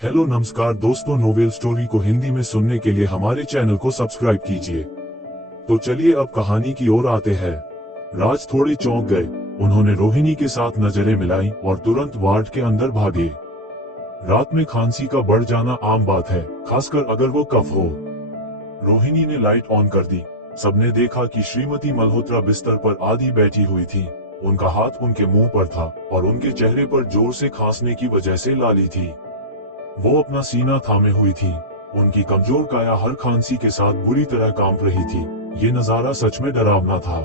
Hello नमस्कार दोस्तों, novel story को हिंदी में सुनने के लिए हमारे चैनल को सब्सक्राइब कीजिए। तो चलिए अब कहानी की ओर आते हैं। राज थोड़े चौंक गए। उन्होंने रोहिणी के साथ नजरें मिलाई और तुरंत वार्ड के अंदर भागे। रात में खांसी का बढ़ जाना आम बात है, खासकर अगर वो कफ हो। रोहिणी ने लाइट ऑन कर दी। सबने देखा कि श्रीमती मल्होत्रा बिस्तर पर आधी बैठी हुई थी। उनका हाथ उनके मुंह पर था और उनके चेहरे पर जोर से खांसने की वजह से लाली थी। वो अपना सीना थामे हुई थी। उनकी कमजोर काया हर खांसी के साथ बुरी तरह कांप रही थी। ये नजारा सच में डरावना था।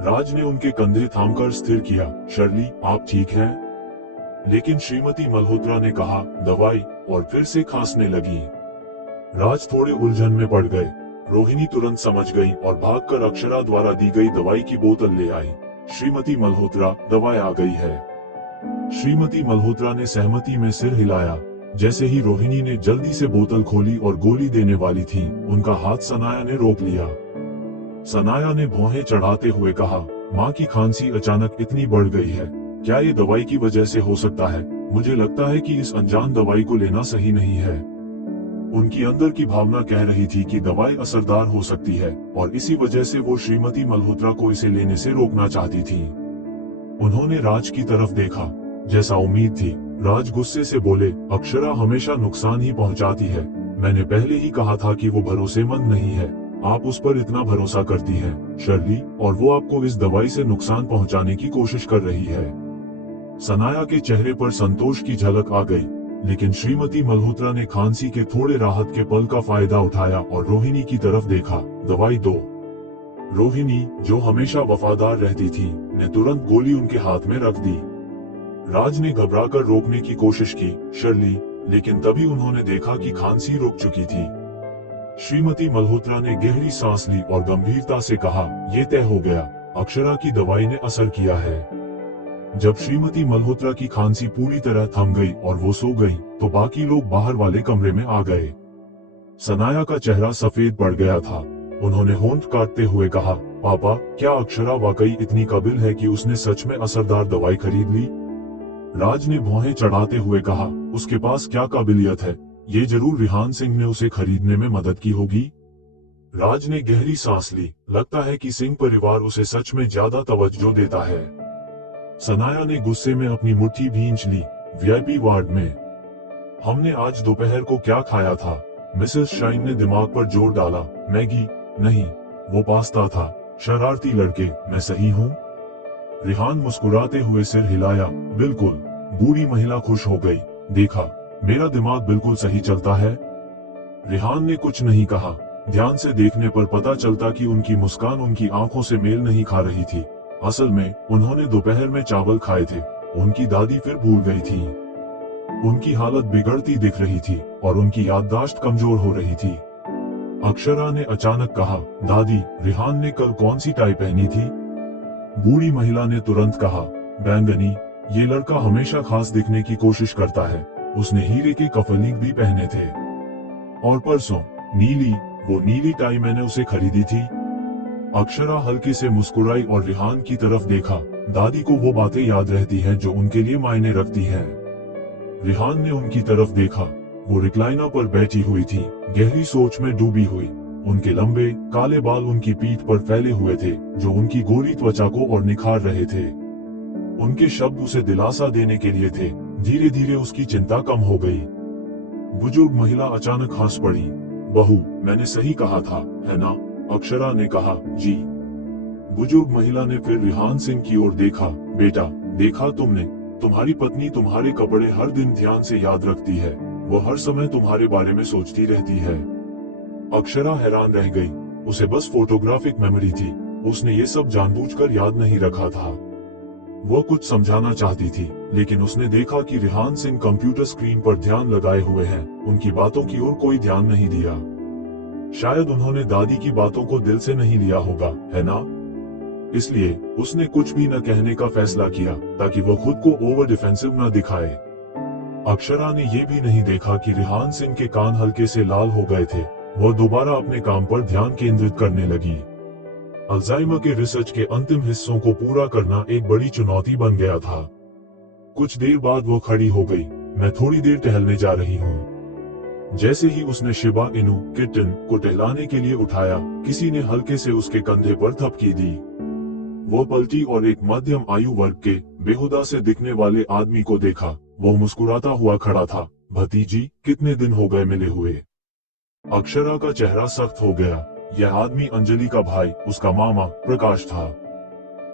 राज ने उनके कंधे थामकर स्थिर किया। शर्ली, आप ठीक हैं? लेकिन श्रीमती मल्होत्रा ने कहा, दवाई, और फिर से खांसने लगी। राज थोड़े उलझन में पड़ गए। रोहिणी तुरंत समझ गई और भागकर अक्षरा द्वारा दी गई दवाई की बोतल ले आई। श्रीमती मल्होत्रा, दवाई आ गई है। श्रीमती मल्होत्रा ने सहमति में सिर हिलाया। जैसे ही रोहिणी ने जल्दी से बोतल खोली और गोली देने वाली थी, उनका हाथ सनाया ने रोक लिया। सनाया ने भौहें चढ़ाते हुए कहा, माँ की खांसी अचानक इतनी बढ़ गई है, क्या ये दवाई की वजह से हो सकता है? मुझे लगता है कि इस अनजान दवाई को लेना सही नहीं है। उनकी अंदर की भावना कह रही थी कि दवाई असरदार हो सकती है और इसी वजह से वो श्रीमती मल्होत्रा को इसे लेने से रोकना चाहती थी। उन्होंने राज की तरफ देखा। जैसा उम्मीद थी, राज गुस्से से बोले, अक्षरा हमेशा नुकसान ही पहुंचाती है। मैंने पहले ही कहा था कि वो भरोसेमंद नहीं है। आप उस पर इतना भरोसा करती हैं, शर्ली, और वो आपको इस दवाई से नुकसान पहुंचाने की कोशिश कर रही है। सनाया के चेहरे पर संतोष की झलक आ गई, लेकिन श्रीमती मल्होत्रा ने खांसी के थोड़े राहत के पल का फायदा उठाया और रोहिणी की तरफ देखा। दवाई दो। रोहिणी, जो हमेशा वफादार रहती थी, ने तुरंत गोली उनके हाथ में रख दी। राज ने घबराकर रोकने की कोशिश की, शर्ली, लेकिन तभी उन्होंने देखा कि खांसी रुक चुकी थी। श्रीमती मल्होत्रा ने गहरी सांस ली और गंभीरता से कहा, ये तय हो गया, अक्षरा की दवाई ने असर किया है। जब श्रीमती मल्होत्रा की खांसी पूरी तरह थम गई और वो सो गई, तो बाकी लोग बाहर वाले कमरे में आ गए। सनाया का चेहरा सफेद पड़ गया था। उन्होंने होंठ काटते हुए कहा, पापा, क्या अक्षरा वाकई इतनी काबिल है कि उसने सच में असरदार दवाई खरीद ली? राज ने भौहें चढ़ाते हुए कहा, उसके पास क्या काबिलियत है? ये जरूर रिहान सिंह ने उसे खरीदने में मदद की होगी। राज ने गहरी सांस ली। लगता है कि सिंह परिवार उसे सच में ज्यादा तवज्जो देता है। सनाया ने गुस्से में अपनी मुट्ठी भींच ली। वीआईपी वार्ड में हमने आज दोपहर को क्या खाया था? मिसेस शाइन ने दिमाग पर जोर डाला। मैगी? नहीं, वो पास्ता था। शरारती लड़के, मैं सही हूँ? रिहान मुस्कुराते हुए सिर हिलाया। बिल्कुल। बूढ़ी महिला खुश हो गई। देखा, मेरा दिमाग बिल्कुल सही चलता है। रिहान ने कुछ नहीं कहा। ध्यान से देखने पर पता चलता कि उनकी मुस्कान उनकी आंखों से मेल नहीं खा रही थी। असल में उन्होंने दोपहर में चावल खाए थे। उनकी दादी फिर भूल गई थी। उनकी हालत बिगड़ती दिख रही थी और उनकी याददाश्त कमजोर हो रही थी। अक्षरा ने अचानक कहा, दादी, रिहान ने कल कौन सी टाई पहनी थी? बूढ़ी महिला ने तुरंत कहा, बैंगनी। ये लड़का हमेशा खास दिखने की कोशिश करता है। उसने हीरे के कफनीक भी पहने थे। और परसों नीली, वो नीली टाई मैंने उसे खरीदी थी। अक्षरा हल्के से मुस्कुराई और रिहान की तरफ देखा। दादी को वो बातें याद रहती हैं जो उनके लिए मायने रखती हैं। रिहान ने उनकी तरफ देखा। वो रिक्लाइनर पर बैठी हुई थी, गहरी सोच में डूबी हुई। उनके लंबे काले बाल उनकी पीठ पर फैले हुए थे, जो उनकी गोरी त्वचा को और निखार रहे थे। उनके शब्द उसे दिलासा देने के लिए थे। धीरे धीरे उसकी चिंता कम हो गई। बुजुर्ग महिला अचानक हंस पड़ी। बहू, मैंने सही कहा था, है ना? अक्षरा ने कहा, जी। बुजुर्ग महिला ने फिर रिहान सिंह की ओर देखा। बेटा, देखा तुमने, तुम्हारी पत्नी तुम्हारे कपड़े हर दिन ध्यान से याद रखती है। वो हर समय तुम्हारे बारे में सोचती रहती है। अक्षरा हैरान रह गई। उसे बस फोटोग्राफिक मेमोरी थी। उसने ये सब जानबूझकर याद नहीं रखा था। वो कुछ समझाना चाहती थी, लेकिन उसने देखा कि रिहान सिंह कंप्यूटर स्क्रीन पर ध्यान लगाए हुए हैं। उनकी बातों की ओर कोई ध्यान नहीं दिया। शायद उन्होंने दादी की बातों को दिल से नहीं लिया होगा, है ना? इसलिए उसने कुछ भी न कहने का फैसला किया, ताकि वो खुद को ओवर डिफेंसिव न दिखाए। अक्षरा ने यह भी नहीं देखा कि रिहान सिंह के कान हल्के से लाल हो गए थे। वो दोबारा अपने काम पर ध्यान केंद्रित करने लगी। अल्जाइमर के रिसर्च के अंतिम हिस्सों को पूरा करना एक बड़ी चुनौती बन गया था। कुछ देर बाद वो खड़ी हो गई। मैं थोड़ी देर टहलने जा रही हूँ। जैसे ही उसने शिबा इनू किटन को टहलाने के लिए उठाया, किसी ने हल्के से उसके कंधे पर थपकी दी। वो पलटी और एक मध्यम आयु वर्ग के बेहुदा से दिखने वाले आदमी को देखा। वो मुस्कुराता हुआ खड़ा था। भतीजी, कितने दिन हो गए मिले हुए। अक्षरा का चेहरा सख्त हो गया। यह आदमी अंजलि का भाई, उसका मामा प्रकाश था।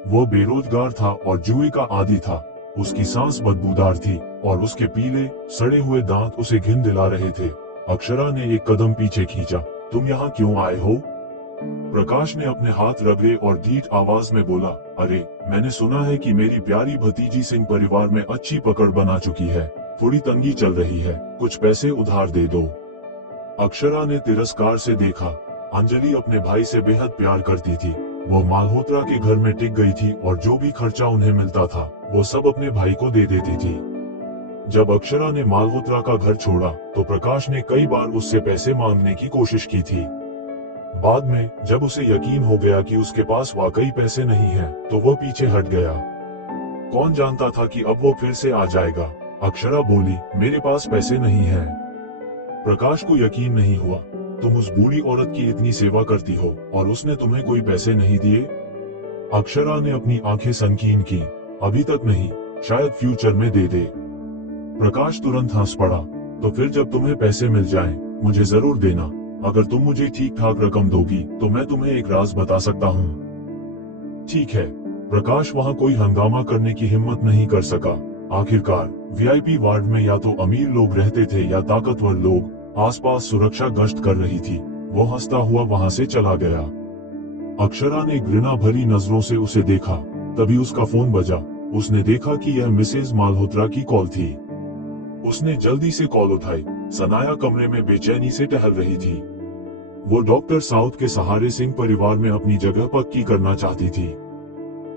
वो बेरोजगार था और जुए का आदी था। उसकी सांस बदबूदार थी और उसके पीले सड़े हुए दांत उसे घिन दिला रहे थे। अक्षरा ने एक कदम पीछे खींचा। तुम यहाँ क्यों आए हो? प्रकाश ने अपने हाथ रगड़े और ढीठ आवाज में बोला, अरे, मैंने सुना है कि मेरी प्यारी भतीजी सिंह परिवार में अच्छी पकड़ बना चुकी है। थोड़ी तंगी चल रही है, कुछ पैसे उधार दे दो। अक्षरा ने तिरस्कार से देखा। अंजलि अपने भाई से बेहद प्यार करती थी। वो मालहोत्रा के घर में टिक गई थी और जो भी खर्चा उन्हें मिलता था वो सब अपने भाई को दे देती थी। जब अक्षरा ने मालहोत्रा का घर छोड़ा तो प्रकाश ने कई बार उससे पैसे मांगने की कोशिश की थी। बाद में जब उसे यकीन हो गया कि उसके पास वाकई पैसे नहीं हैं, तो वो पीछे हट गया। कौन जानता था कि अब वो फिर से आ जाएगा। अक्षरा बोली, मेरे पास पैसे नहीं हैं। प्रकाश को यकीन नहीं हुआ। तुम उस बूढ़ी औरत की इतनी सेवा करती हो और उसने तुम्हें कोई पैसे नहीं दिए? अक्षरा ने अपनी आंखें संकीर्ण की। अभी तक नहीं, शायद फ्यूचर में दे दे। प्रकाश तुरंत हंस पड़ा। तो फिर जब तुम्हें पैसे मिल जाएं, मुझे जरूर देना। अगर तुम मुझे ठीक ठाक रकम दोगी तो मैं तुम्हें एक राज बता सकता हूँ। ठीक है। प्रकाश वहाँ कोई हंगामा करने की हिम्मत नहीं कर सका। आखिरकार वीआईपी वार्ड में या तो अमीर लोग रहते थे या ताकतवर लोग। आसपास सुरक्षा गश्त कर रही थी। वो हंसता हुआ वहां से चला गया। अक्षरा ने घृणा भरी नजरों से उसे देखा। तभी उसका फोन बजा। उसने देखा कि यह मिसेज मालहोत्रा की कॉल थी। उसने जल्दी से कॉल उठाई। सनाया कमरे में बेचैनी से टहल रही थी। वो डॉक्टर साउथ के सहारे सिंह परिवार में अपनी जगह पक्की करना चाहती थी,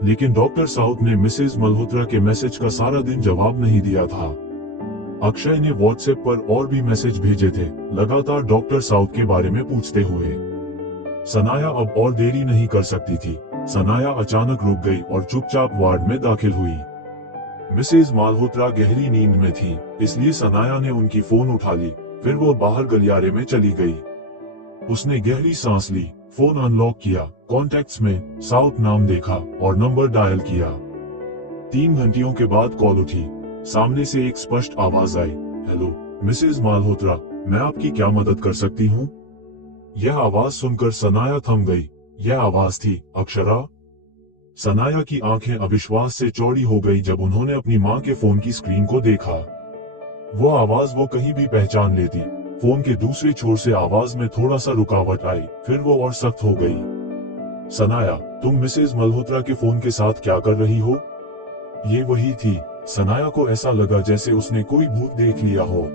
लेकिन डॉक्टर साउथ ने मिसेज मल्होत्रा के मैसेज का सारा दिन जवाब नहीं दिया था। अक्षय ने व्हाट्सएप पर और भी मैसेज भेजे थे, लगातार डॉक्टर साउथ के बारे में पूछते हुए। सनाया अब और देरी नहीं कर सकती थी। सनाया अचानक रुक गई और चुपचाप वार्ड में दाखिल हुई। मिसेज मालहोत्रा गहरी नींद में थी, इसलिए सनाया ने उनकी फोन उठा ली। फिर वो बाहर गलियारे में चली गई। उसने गहरी सांस ली, फोन अनलॉक किया, कॉन्टैक्ट्स में साउथ नाम देखा और नंबर डायल किया। 3 घंटियों के बाद कॉल उठी। सामने से एक स्पष्ट आवाज आई, हेलो मिसेज मालहोत्रा, मैं आपकी क्या मदद कर सकती हूँ? यह आवाज सुनकर सनाया थम गई। यह आवाज थी अक्षरा। सनाया की आंखें अविश्वास से चौड़ी हो गई जब उन्होंने अपनी मां के फोन की स्क्रीन को देखा। वो आवाज वो कहीं भी पहचान लेती। फोन के दूसरे छोर से आवाज में थोड़ा सा रुकावट आई, फिर वो और सख्त हो गई। सनाया, तुम मिसेज मल्होत्रा के फोन के साथ क्या कर रही हो? ये वही थी। सनाया को ऐसा लगा जैसे उसने कोई भूत देख लिया हो।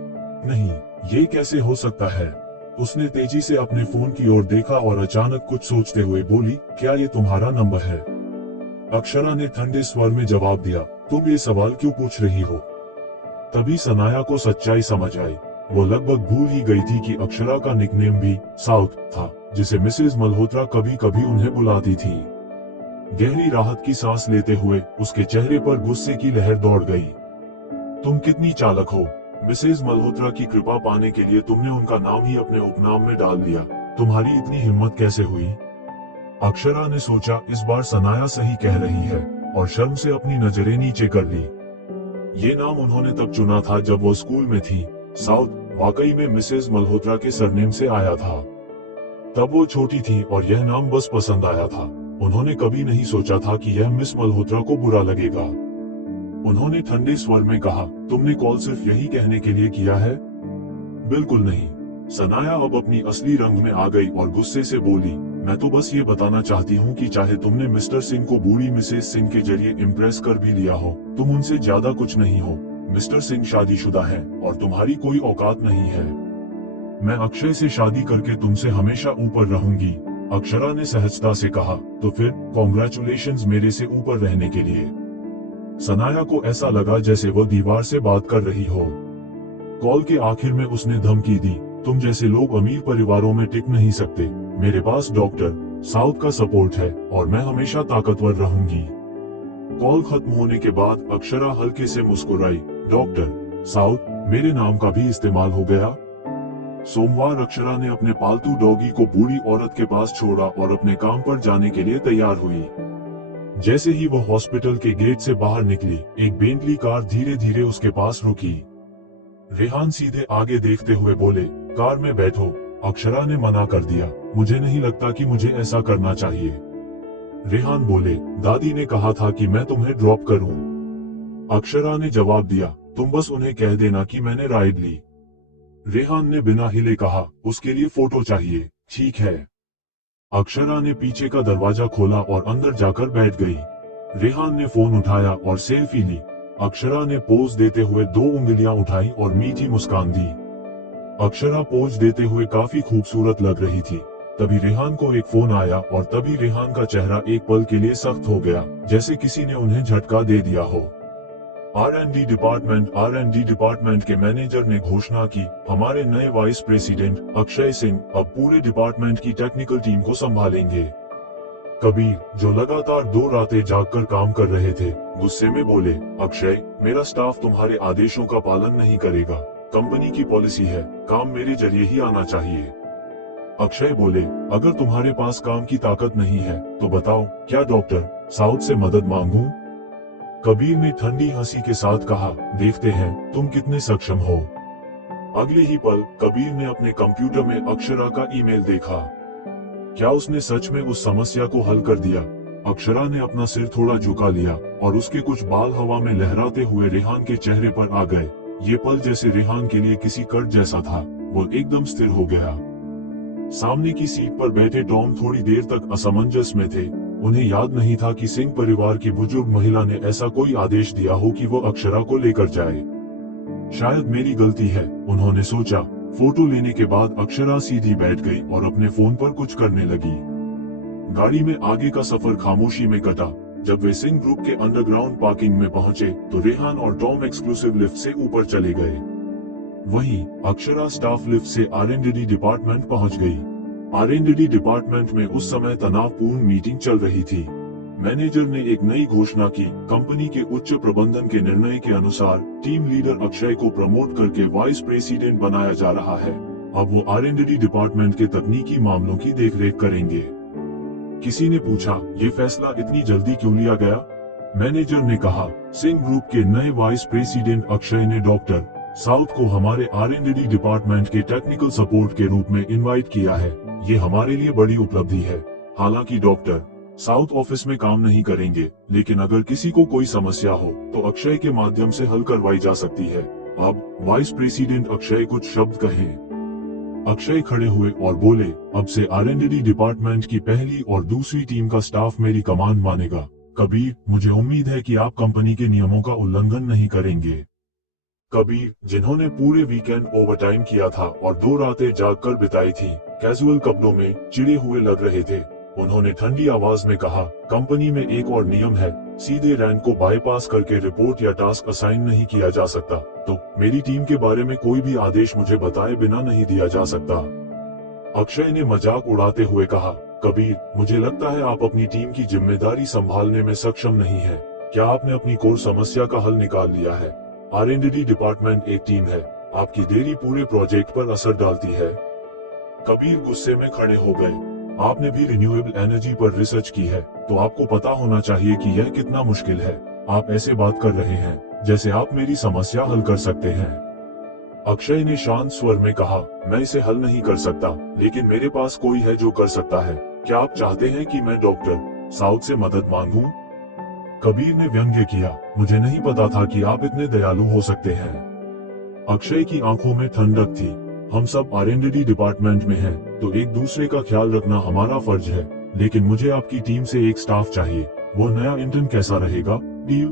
नहीं, ये कैसे हो सकता है? उसने तेजी से अपने फोन की ओर देखा और अचानक कुछ सोचते हुए बोली, क्या ये तुम्हारा नंबर है? अक्षरा ने ठंडे स्वर में जवाब दिया, तुम ये सवाल क्यों पूछ रही हो? तभी सनाया को सच्चाई समझ आई। वो लगभग भूल ही गई थी कि अक्षरा का निकनेम भी साउथ था, जिसे मिसेज मल्होत्रा कभी कभी उन्हें बुलाती थी। गहरी राहत की सांस लेते हुए उसके चेहरे पर गुस्से की लहर दौड़ गई। तुम कितनी चालाक हो। मिसेज मल्होत्रा की कृपा पाने के लिए तुमने उनका नाम ही अपने उपनाम में डाल दिया। तुम्हारी इतनी हिम्मत कैसे हुई? अक्षरा ने सोचा, इस बार सनाया सही कह रही है, और शर्म से अपनी नजरें नीचे कर ली। ये नाम उन्होंने तब चुना था जब वो स्कूल में थी। साउथ वाकई में मिसेज मल्होत्रा के सरनेम से आया था। तब वो छोटी थी और यह नाम बस पसंद आया था। उन्होंने कभी नहीं सोचा था कि यह मिस मल्होत्रा को बुरा लगेगा। उन्होंने ठंडे स्वर में कहा, तुमने कॉल सिर्फ यही कहने के लिए किया है? बिल्कुल नहीं। सनाया अब अपनी असली रंग में आ गई और गुस्से से बोली, मैं तो बस ये बताना चाहती हूँ कि चाहे तुमने मिस्टर सिंह को बूढ़ी मिसेज सिंह के जरिए इम्प्रेस कर भी लिया हो, तुम उनसे ज्यादा कुछ नहीं हो। मिस्टर सिंह शादीशुदा है और तुम्हारी कोई औकात नहीं है। मैं अक्षय से शादी करके तुमसे हमेशा ऊपर रहूंगी। अक्षरा ने सहजता से कहा, तो फिर कॉन्ग्रेचुलेशंस मेरे से ऊपर रहने के लिए। सनाया को ऐसा लगा जैसे वो दीवार से बात कर रही हो। कॉल के आखिर में उसने धमकी दी, तुम जैसे लोग अमीर परिवारों में टिक नहीं सकते। मेरे पास डॉक्टर साउथ का सपोर्ट है और मैं हमेशा ताकतवर रहूंगी। कॉल खत्म होने के बाद अक्षरा हल्के से मुस्कुराई। डॉक्टर साउथ, मेरे नाम का भी इस्तेमाल हो गया। सोमवार अक्षरा ने अपने पालतू डॉगी को बूढ़ी औरत के पास छोड़ा और अपने काम पर जाने के लिए तैयार हुई। जैसे ही वो हॉस्पिटल के गेट से बाहर निकली, एक बेंटली कार धीरे धीरे उसके पास रुकी। रेहान सीधे आगे देखते हुए बोले, कार में बैठो। अक्षरा ने मना कर दिया, मुझे नहीं लगता कि मुझे ऐसा करना चाहिए। रेहान बोले, दादी ने कहा था कि मैं तुम्हें ड्रॉप करूं। अक्षरा ने जवाब दिया, तुम बस उन्हें कह देना कि मैंने राइड ली। रेहान ने बिना हिले कहा, उसके लिए फोटो चाहिए। ठीक है। अक्षरा ने पीछे का दरवाजा खोला और अंदर जाकर बैठ गई। रेहान ने फोन उठाया और सेल्फी ली। अक्षरा ने पोज देते हुए 2 उंगलियां उठाई और मीठी मुस्कान दी। अक्षरा पोज देते हुए काफी खूबसूरत लग रही थी। तभी रेहान को एक फोन आया और तभी रेहान का चेहरा एक पल के लिए सख्त हो गया, जैसे किसी ने उन्हें झटका दे दिया हो। R&D डिपार्टमेंट के मैनेजर ने घोषणा की, हमारे नए वाइस प्रेसिडेंट अक्षय सिंह अब पूरे डिपार्टमेंट की टेक्निकल टीम को संभालेंगे। कबीर, जो लगातार 2 रातें जागकर काम कर रहे थे, गुस्से में बोले, अक्षय, मेरा स्टाफ तुम्हारे आदेशों का पालन नहीं करेगा। कंपनी की पॉलिसी है, काम मेरे जरिए ही आना चाहिए। अक्षय बोले, अगर तुम्हारे पास काम की ताकत नहीं है तो बताओ, क्या डॉक्टर साउथ से मदद मांगूं? कबीर ने ठंडी हंसी के साथ कहा, देखते हैं तुम कितने सक्षम हो। अगले ही पल कबीर ने अपने कंप्यूटर में अक्षरा का ईमेल देखा। क्या उसने सच में उस समस्या को हल कर दिया? अक्षरा ने अपना सिर थोड़ा झुका लिया और उसके कुछ बाल हवा में लहराते हुए रेहान के चेहरे पर आ गए। ये पल जैसे रेहान के लिए किसी कट जैसा था। वो एकदम स्थिर हो गया। सामने की सीट पर बैठे टॉम थोड़ी देर तक असमंजस में थे। उन्हें याद नहीं था कि सिंह परिवार की बुजुर्ग महिला ने ऐसा कोई आदेश दिया हो कि वो अक्षरा को लेकर जाए। शायद मेरी गलती है, उन्होंने सोचा। फोटो लेने के बाद अक्षरा सीधी बैठ गई और अपने फोन पर कुछ करने लगी। गाड़ी में आगे का सफर खामोशी में कटा। जब वे सिंह ग्रुप के अंडरग्राउंड पार्किंग में पहुंचे तो रेहान और टॉम एक्सक्लूसिव लिफ्ट से ऊपर चले गए। वहीं अक्षरा स्टाफ लिफ्ट से R&D डिपार्टमेंट पहुंच गई। R&D डिपार्टमेंट में उस समय तनावपूर्ण मीटिंग चल रही थी। मैनेजर ने एक नई घोषणा की, कंपनी के उच्च प्रबंधन के निर्णय के अनुसार टीम लीडर अक्षय को प्रमोट करके वाइस प्रेसिडेंट बनाया जा रहा है। अब वो R&D डिपार्टमेंट के तकनीकी मामलों की देखरेख करेंगे। किसी ने पूछा, ये फैसला इतनी जल्दी क्यों लिया गया? मैनेजर ने कहा, सिंह ग्रुप के नए वाइस प्रेसिडेंट अक्षय ने डॉक्टर साउथ को हमारे R&D डिपार्टमेंट के टेक्निकल सपोर्ट के रूप में इनवाइट किया है। ये हमारे लिए बड़ी उपलब्धि है। हालांकि डॉक्टर साउथ ऑफिस में काम नहीं करेंगे, लेकिन अगर किसी को कोई समस्या हो तो अक्षय के माध्यम से हल करवाई जा सकती है। अब वाइस प्रेसिडेंट अक्षय कुछ शब्द कहें। अक्षय खड़े हुए और बोले, अब से R&D डिपार्टमेंट की पहली और दूसरी टीम का स्टाफ मेरी कमांड मानेगा। कबीर, मुझे उम्मीद है कि आप कंपनी के नियमों का उल्लंघन नहीं करेंगे। कबीर, जिन्होंने पूरे वीकेंड ओवरटाइम किया था और 2 रातें जागकर बिताई थी, कैजुअल कपड़ों में चिड़े हुए लग रहे थे। उन्होंने ठंडी आवाज में कहा, कंपनी में एक और नियम है, सीधे रैंक को बाईपास करके रिपोर्ट या टास्क असाइन नहीं किया जा सकता। तो मेरी टीम के बारे में कोई भी आदेश मुझे बताए बिना नहीं दिया जा सकता। अक्षय ने मजाक उड़ाते हुए कहा, कबीर, मुझे लगता है आप अपनी टीम की जिम्मेदारी संभालने में सक्षम नहीं है। क्या आपने अपनी कोर समस्या का हल निकाल लिया है? R&D डिपार्टमेंट एक टीम है। आपकी देरी पूरे प्रोजेक्ट पर असर डालती है। कबीर गुस्से में खड़े हो गए। आपने भी रिन्यूएबल एनर्जी पर रिसर्च की है, तो आपको पता होना चाहिए कि यह कितना मुश्किल है। आप ऐसे बात कर रहे हैं जैसे आप मेरी समस्या हल कर सकते हैं। अक्षय ने शांत स्वर में कहा, मैं इसे हल नहीं कर सकता, लेकिन मेरे पास कोई है जो कर सकता है। क्या आप चाहते हैं कि मैं डॉक्टर साउथ से मदद मांगूं? कबीर ने व्यंग्य किया, मुझे नहीं पता था कि आप इतने दयालु हो सकते हैं। अक्षय की आंखों में ठंडक थी। हम सब R&D डिपार्टमेंट में हैं, तो एक दूसरे का ख्याल रखना हमारा फर्ज है। लेकिन मुझे आपकी टीम से एक स्टाफ चाहिए। वो नया इंटर्न कैसा रहेगा? डील?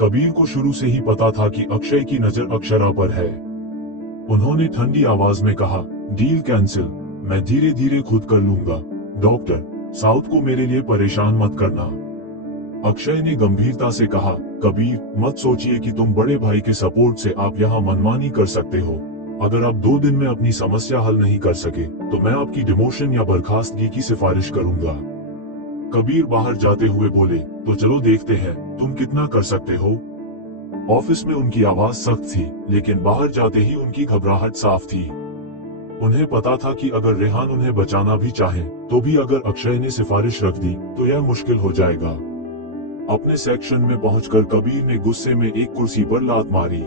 कबीर को शुरू से ही पता था कि अक्षय की नजर अक्षरा पर है। उन्होंने ठंडी आवाज में कहा, डील कैंसिल। मैं धीरे धीरे खुद कर लूंगा। डॉक्टर साउथ को मेरे लिए परेशान मत करना। अक्षय ने गंभीरता से कहा, कबीर, मत सोचिए कि तुम बड़े भाई के सपोर्ट से आप यहाँ मनमानी कर सकते हो। अगर आप 2 दिन में अपनी समस्या हल नहीं कर सके तो मैं आपकी डिमोशन या बर्खास्तगी की सिफारिश करूंगा। कबीर बाहर जाते हुए बोले, तो चलो देखते हैं तुम कितना कर सकते हो। ऑफिस में उनकी आवाज सख्त थी, लेकिन बाहर जाते ही उनकी घबराहट साफ थी। उन्हें पता था कि अगर रेहान उन्हें बचाना भी चाहे, तो भी अगर अक्षय ने सिफारिश रख दी तो यह मुश्किल हो जाएगा। अपने सेक्शन में पहुंचकर कबीर ने गुस्से में एक कुर्सी पर लात मारी।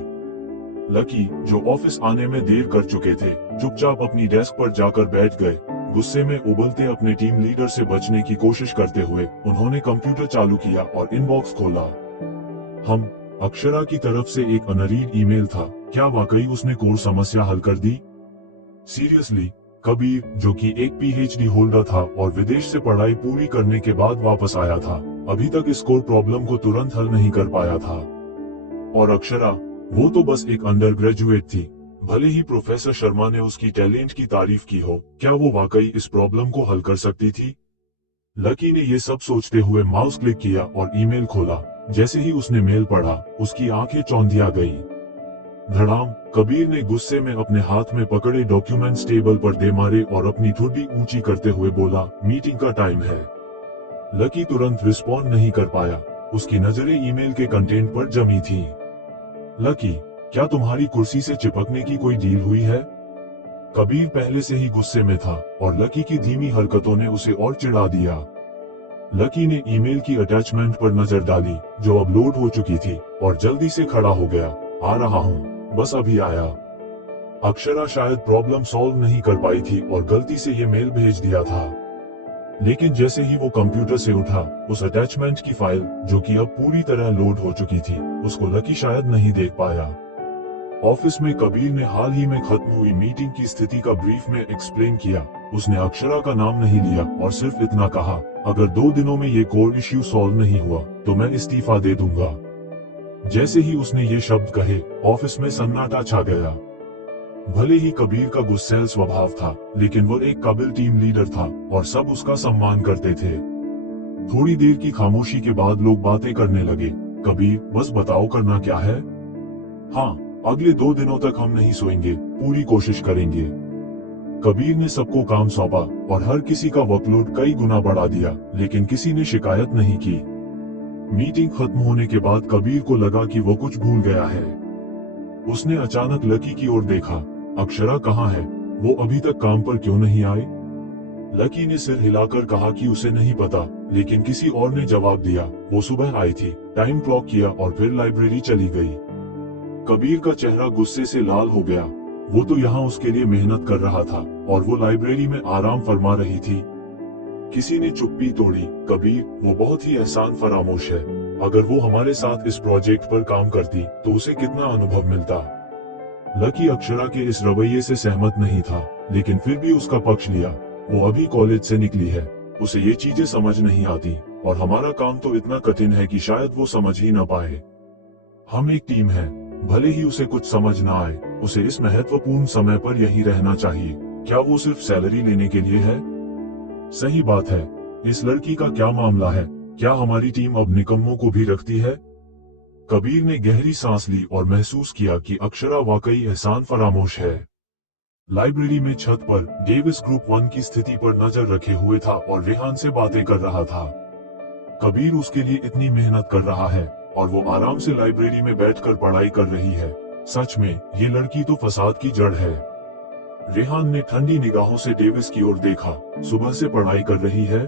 लकी, जो ऑफिस आने में देर कर चुके थे, चुपचाप अपनी डेस्क पर जाकर बैठ गए। गुस्से में उबलते अपने टीम लीडर से बचने की कोशिश करते हुए उन्होंने कंप्यूटर चालू किया और इनबॉक्स खोला। हम अक्षरा की तरफ से एक अनरीड ईमेल था। क्या वाकई उसने कोर समस्या हल कर दी? सीरियसली? कबीर, जो कि एक पीएचडी होल्डर था और विदेश से पढ़ाई पूरी करने के बाद वापस आया था, अभी तक इस कोर प्रॉब्लम को तुरंत हल नहीं कर पाया था। और अक्षरा, वो तो बस एक अंडर ग्रेजुएट थी। भले ही प्रोफेसर शर्मा ने उसकी टैलेंट की तारीफ की हो, क्या वो वाकई इस प्रॉब्लम को हल कर सकती थी? लकी ने ये सब सोचते हुए माउस क्लिक किया और ईमेल खोला। जैसे ही उसने मेल पढ़ा, उसकी आंखें चौंधिया गईं। धड़ाम, कबीर ने गुस्से में अपने हाथ में पकड़े डॉक्यूमेंट्स टेबल पर दे मारे और अपनी ठुड्डी ऊंची करते हुए बोला, मीटिंग का टाइम है। लकी तुरंत रिस्पॉन्ड नहीं कर पाया। उसकी नजरें ईमेल के कंटेंट पर जमी थीं। लकी, क्या तुम्हारी कुर्सी से चिपकने की कोई डील हुई है? कबीर पहले से ही गुस्से में था और लकी की धीमी हरकतों ने उसे और चिढ़ा दिया। लकी ने ईमेल की अटैचमेंट पर नजर डाली, जो अब लोड हो चुकी थी, और जल्दी से खड़ा हो गया। आ रहा हूँ, बस अभी आया। अक्षरा शायद प्रॉब्लम सॉल्व नहीं कर पाई थी और गलती से ये मेल भेज दिया था। लेकिन जैसे ही वो कंप्यूटर से उठा, उस अटैचमेंट की फाइल, जो कि अब पूरी तरह लोड हो चुकी थी, उसको लकी शायद नहीं देख पाया। ऑफिस में कबीर ने हाल ही में खत्म हुई मीटिंग की स्थिति का ब्रीफ में एक्सप्लेन किया। उसने अक्षरा का नाम नहीं लिया और सिर्फ इतना कहा, अगर 2 दिनों में ये कोर इश्यू सॉल्व नहीं हुआ तो मैं इस्तीफा दे दूंगा। जैसे ही उसने ये शब्द कहे, ऑफिस में सन्नाटा छा गया। भले ही कबीर का गुस्सैल स्वभाव था, लेकिन वो एक काबिल टीम लीडर था और सब उसका सम्मान करते थे। थोड़ी देर की खामोशी के बाद लोग बातें करने लगे। कबीर, बस बताओ करना क्या है? हाँ, अगले 2 दिनों तक हम नहीं सोएंगे, पूरी कोशिश करेंगे। कबीर ने सबको काम सौंपा और हर किसी का वर्कलोड कई गुना बढ़ा दिया, लेकिन किसी ने शिकायत नहीं की। मीटिंग खत्म होने के बाद कबीर को लगा कि वो कुछ भूल गया है। उसने अचानक लकी की ओर देखा। अक्षरा कहाँ है? वो अभी तक काम पर क्यों नहीं आई? लकी ने सिर हिलाकर कहा कि उसे नहीं पता, लेकिन किसी और ने जवाब दिया, वो सुबह आई थी, टाइम क्लॉक किया और फिर लाइब्रेरी चली गई। कबीर का चेहरा गुस्से से लाल हो गया। वो तो यहाँ उसके लिए मेहनत कर रहा था और वो लाइब्रेरी में आराम फरमा रही थी। किसी ने चुप्पी तोड़ी। कबीर, वो बहुत ही एहसान फरामोश है। अगर वो हमारे साथ इस प्रोजेक्ट पर काम करती तो उसे कितना अनुभव मिलता। लकी अक्षरा के इस रवैये से सहमत नहीं था, लेकिन फिर भी उसका पक्ष लिया। वो अभी कॉलेज से निकली है, उसे ये चीजें समझ नहीं आती, और हमारा काम तो इतना कठिन है कि शायद वो समझ ही न पाए। हम एक टीम है, भले ही उसे कुछ समझ ना आए, उसे इस महत्वपूर्ण समय पर यहीं रहना चाहिए। क्या वो सिर्फ सैलरी लेने के लिए है? सही बात है। इस लड़की का क्या मामला है? क्या हमारी टीम अब निकम्मों को भी रखती है? कबीर ने गहरी सांस ली और महसूस किया कि अक्षरा वाकई एहसान फरामोश है। लाइब्रेरी में छत पर डेविस ग्रुप 1 की स्थिति पर नजर रखे हुए था और रेहान से बातें कर रहा था। कबीर उसके लिए इतनी मेहनत कर रहा है और वो आराम से लाइब्रेरी में बैठकर पढ़ाई कर रही है। सच में ये लड़की तो फसाद की जड़ है। रेहान ने ठंडी निगाहों से डेविस की ओर देखा। सुबह से पढ़ाई कर रही है?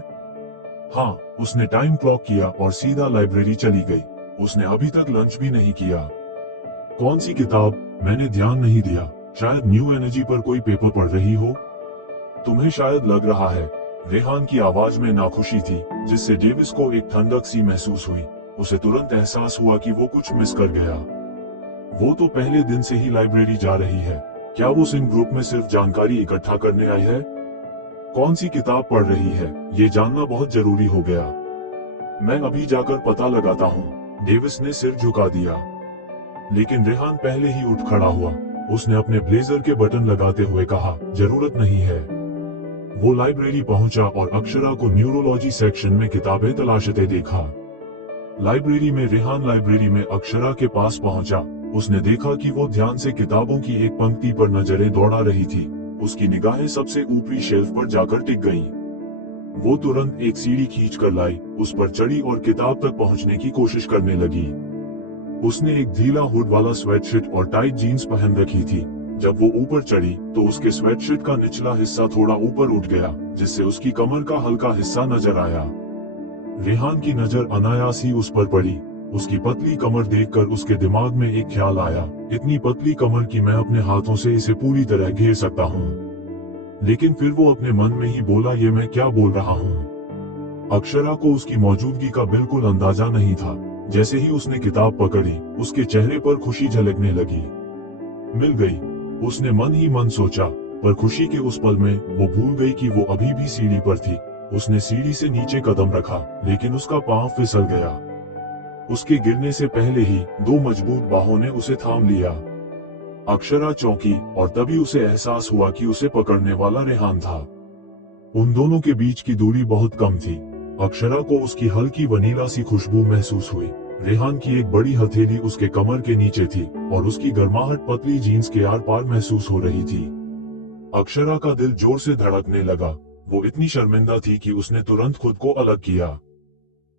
हाँ, उसने टाइम क्लॉक किया और सीधा लाइब्रेरी चली गई। उसने अभी तक लंच भी नहीं किया। कौन सी किताब? मैंने ध्यान नहीं दिया। शायद न्यू एनर्जी पर कोई पेपर पढ़ रही हो। तुम्हें शायद लग रहा है। रेहान की आवाज में नाखुशी थी, जिससे डेविस को एक ठंडक सी महसूस हुई। उसे तुरंत एहसास हुआ कि वो कुछ मिस कर गया। वो तो पहले दिन से ही लाइब्रेरी जा रही है। क्या वो सिंह ग्रुप में सिर्फ जानकारी इकट्ठा करने आई है? कौन सी किताब पढ़ रही है, ये जानना बहुत जरूरी हो गया। मैं अभी जाकर पता लगाता हूँ। डेविस ने सिर झुका दिया। लेकिन रेहान पहले ही उठ खड़ा हुआ। उसने अपने ब्लेजर के बटन लगाते हुए कहा, जरूरत नहीं है। वो लाइब्रेरी पहुंचा और अक्षरा को न्यूरोलॉजी सेक्शन में किताबें तलाशते देखा। लाइब्रेरी में रेहान लाइब्रेरी में अक्षरा के पास पहुंचा। उसने देखा कि वो ध्यान से किताबों की एक पंक्ति पर नजरें दौड़ा रही थी। उसकी निगाहें सबसे ऊपरी शेल्फ पर जाकर टिक गईं। वो तुरंत एक सीढ़ी खींच कर लाई, उस पर चढ़ी और किताब तक पहुंचने की कोशिश करने लगी। उसने एक ढीला हुड वाला स्वेटशर्ट और टाइट जीन्स पहन रखी थी। जब वो ऊपर चढ़ी तो उसके स्वेटशर्ट का निचला हिस्सा थोड़ा ऊपर उठ गया, जिससे उसकी कमर का हल्का हिस्सा नजर आया। रेहान की नजर अनायास ही उस पर पड़ी। उसकी पतली कमर देखकर उसके दिमाग में एक ख्याल आया, इतनी पतली कमर की मैं अपने हाथों से इसे पूरी तरह घेर सकता हूँ। लेकिन फिर वो अपने मन में ही बोला, ये मैं क्या बोल रहा हूँ। अक्षरा को उसकी मौजूदगी का बिल्कुल अंदाजा नहीं था। जैसे ही उसने किताब पकड़ी, उसके चेहरे पर खुशी झलकने लगी। मिल गई, उसने मन ही मन सोचा, पर खुशी के उस पल में वो भूल गई कि वो अभी भी सीढ़ी पर थी। उसने सीढ़ी से नीचे कदम रखा, लेकिन उसका पांव फिसल गया। उसके गिरने से पहले ही दो मजबूत बाहों ने उसे थाम लिया। अक्षरा चौंकी और तभी उसे एहसास हुआ कि उसे पकड़ने वाला रेहान था। उन दोनों के बीच की दूरी बहुत कम थी। अक्षरा को उसकी हल्की वनीला सी खुशबू महसूस हुई। रेहान की एक बड़ी हथेली उसके कमर के नीचे थी और उसकी गर्माहट पतली जीन्स के आर पार महसूस हो रही थी। अक्षरा का दिल जोर से धड़कने लगा। वो इतनी शर्मिंदा थी कि उसने तुरंत खुद को अलग किया।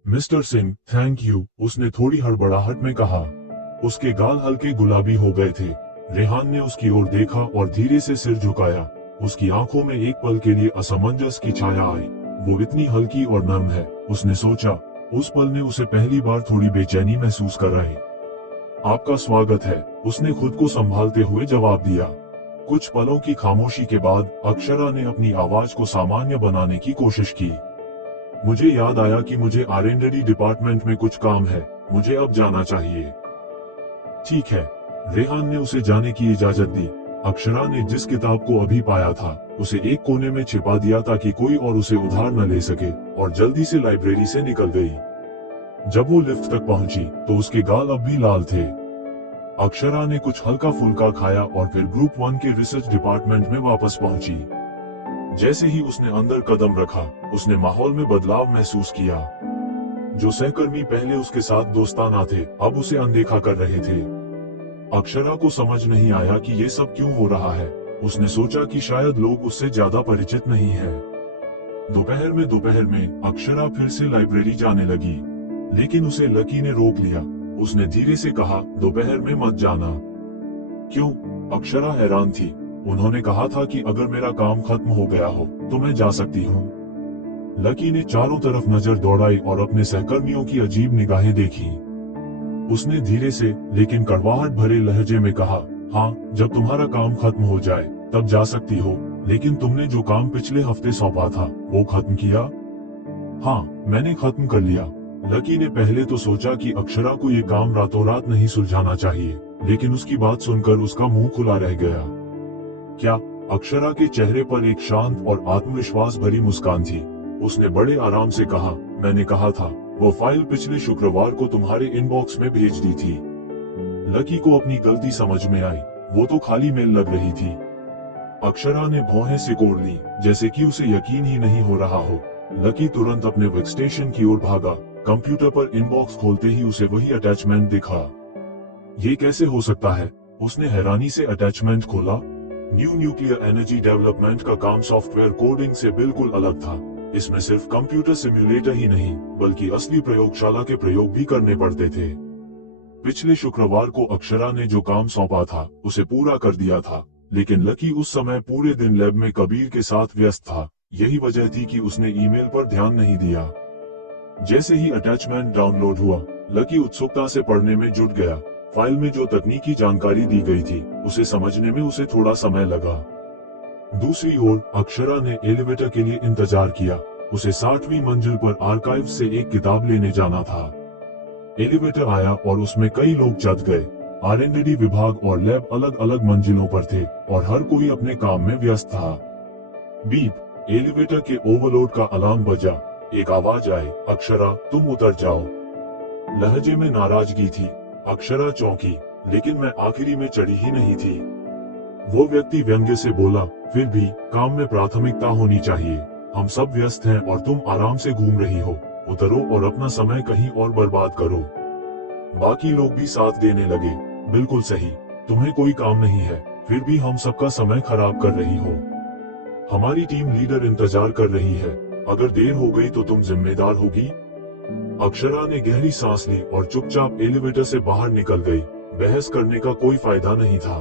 मिस्टर सिंह, थैंक यू, उसने थोड़ी हड़बड़ाहट में कहा। उसके गाल हल्के गुलाबी हो गए थे। रेहान ने उसकी ओर देखा और धीरे से सिर झुकाया। उसकी आंखों में एक पल के लिए असमंजस की छाया आई। वो इतनी हल्की और नर्म है, उसने सोचा। उस पल ने उसे पहली बार थोड़ी बेचैनी महसूस कराई। आपका स्वागत है, उसने खुद को संभालते हुए जवाब दिया। कुछ पलों की खामोशी के बाद अक्षरा ने अपनी आवाज को सामान्य बनाने की कोशिश की। मुझे याद आया कि मुझे R&D डिपार्टमेंट में कुछ काम है, मुझे अब जाना चाहिए। ठीक है, रेहान ने उसे जाने की इजाजत दी। अक्षरा ने जिस किताब को अभी पाया था, उसे एक कोने में छिपा दिया ताकि कोई और उसे उधार न ले सके, और जल्दी से लाइब्रेरी से निकल गई। जब वो लिफ्ट तक पहुंची तो उसके गाल अब भी लाल थे। अक्षरा ने कुछ हल्का फुल्का खाया और फिर ग्रुप 1 के रिसर्च डिपार्टमेंट में वापस पहुंची। जैसे ही उसने अंदर कदम रखा, उसने माहौल में बदलाव महसूस किया। जो सहकर्मी पहले उसके साथ दोस्ताना थे, अब उसे अनदेखा कर रहे थे। अक्षरा को समझ नहीं आया कि ये सब क्यों हो रहा है। उसने सोचा कि शायद लोग उससे ज्यादा परिचित नहीं हैं। दोपहर में अक्षरा फिर से लाइब्रेरी जाने लगी, लेकिन उसे लकी ने रोक लिया। उसने धीरे से कहा, दोपहर में मत जाना। क्यों? अक्षरा हैरान थी। उन्होंने कहा था कि अगर मेरा काम खत्म हो गया हो तो मैं जा सकती हूँ। लकी ने चारों तरफ नजर दौड़ाई और अपने सहकर्मियों की अजीब निगाहें देखी। उसने धीरे से लेकिन कड़वाहट भरे लहजे में कहा, हाँ, जब तुम्हारा काम खत्म हो जाए तब जा सकती हो, लेकिन तुमने जो काम पिछले हफ्ते सौंपा था वो खत्म किया? हाँ, मैंने खत्म कर लिया। लकी ने पहले तो सोचा कि अक्षरा को ये काम रातों रात नहीं सुलझाना चाहिए, लेकिन उसकी बात सुनकर उसका मुंह खुला रह गया। क्या? अक्षरा के चेहरे पर एक शांत और आत्मविश्वास भरी मुस्कान थी। उसने बड़े आराम से कहा, मैंने कहा था, वो फाइल पिछले शुक्रवार को तुम्हारे इनबॉक्स में भेज दी थी। लकी को अपनी गलती समझ में आई। वो तो खाली मेल लग रही थी। अक्षरा ने भौहें सिकोड़ ली, जैसे कि उसे यकीन ही नहीं हो रहा हो। लकी तुरंत अपने वर्कस्टेशन की ओर भागा। कंप्यूटर पर इनबॉक्स खोलते ही उसे वही अटैचमेंट दिखा। ये कैसे हो सकता है? उसने हैरानी से अटैचमेंट खोला। न्यू न्यूक्लियर एनर्जी डेवलपमेंट का काम सॉफ्टवेयर कोडिंग से बिल्कुल अलग था। इसमें सिर्फ कंप्यूटर सिम्युलेटर ही नहीं, बल्कि असली प्रयोगशाला के प्रयोग भी करने पड़ते थे। पिछले शुक्रवार को अक्षरा ने जो काम सौंपा था उसे पूरा कर दिया था, लेकिन लकी उस समय पूरे दिन लैब में कबीर के साथ व्यस्त था। यही वजह थी कि उसने ईमेल पर ध्यान नहीं दिया। जैसे ही अटैचमेंट डाउनलोड हुआ, लकी उत्सुकता से पढ़ने में जुट गया। फाइल में जो तकनीकी जानकारी दी गई थी उसे समझने में उसे थोड़ा समय लगा। दूसरी ओर अक्षरा ने एलिवेटर के लिए इंतजार किया। उसे 60वीं मंजिल पर आर्काइव से एक किताब लेने जाना था। एलिवेटर आया और उसमें कई लोग चढ़ गए। R&D विभाग और लैब अलग अलग मंजिलों पर थे और हर कोई अपने काम में व्यस्त था। बीप, एलिवेटर के ओवरलोड का अलार्म बजा। एक आवाज आई, अक्षरा, तुम उतर जाओ। लहजे में नाराजगी थी। अक्षरा चौंकी, लेकिन मैं आखिरी में चढ़ी ही नहीं थी। वो व्यक्ति व्यंग्य से बोला, फिर भी काम में प्राथमिकता होनी चाहिए। हम सब व्यस्त हैं और तुम आराम से घूम रही हो। उतरो और अपना समय कहीं और बर्बाद करो। बाकी लोग भी साथ देने लगे। बिल्कुल सही, तुम्हें कोई काम नहीं है, फिर भी हम सबका समय खराब कर रही हो। हमारी टीम लीडर इंतजार कर रही है, अगर देर हो गई तो तुम जिम्मेदार होगी। अक्षरा ने गहरी सांस ली और चुपचाप एलिवेटर से बाहर निकल गई। बहस करने का कोई फायदा नहीं था।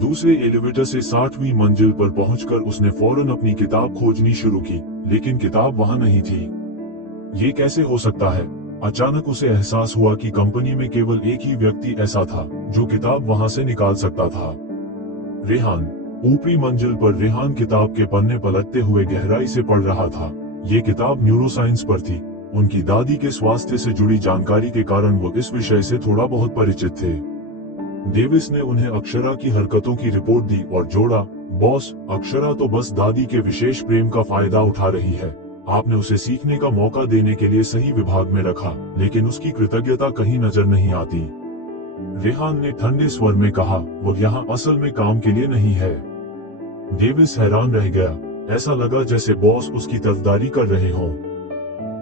दूसरे एलिवेटर से 60वीं मंजिल पर पहुंचकर उसने फौरन अपनी किताब खोजनी शुरू की, लेकिन किताब वहां नहीं थी। ये कैसे हो सकता है? अचानक उसे एहसास हुआ कि कंपनी में केवल एक ही व्यक्ति ऐसा था जो किताब वहां से निकाल सकता था। रेहान। ऊपरी मंजिल पर रेहान किताब के पन्ने पलटते हुए गहराई से पढ़ रहा था। ये किताब न्यूरोसाइंस पर थी। उनकी दादी के स्वास्थ्य से जुड़ी जानकारी के कारण वो इस विषय से थोड़ा बहुत परिचित थे। डेविस ने उन्हें अक्षरा की हरकतों की रिपोर्ट दी और जोड़ा, बॉस, अक्षरा तो बस दादी के विशेष प्रेम का फायदा उठा रही है। आपने उसे सीखने का मौका देने के लिए सही विभाग में रखा, लेकिन उसकी कृतज्ञता कहीं नजर नहीं आती। रेहान ने ठंडे स्वर में कहा, वो यहाँ असल में काम के लिए नहीं है। डेविस हैरान रह गया। ऐसा लगा जैसे बॉस उसकी तरफदारी कर रहे हों।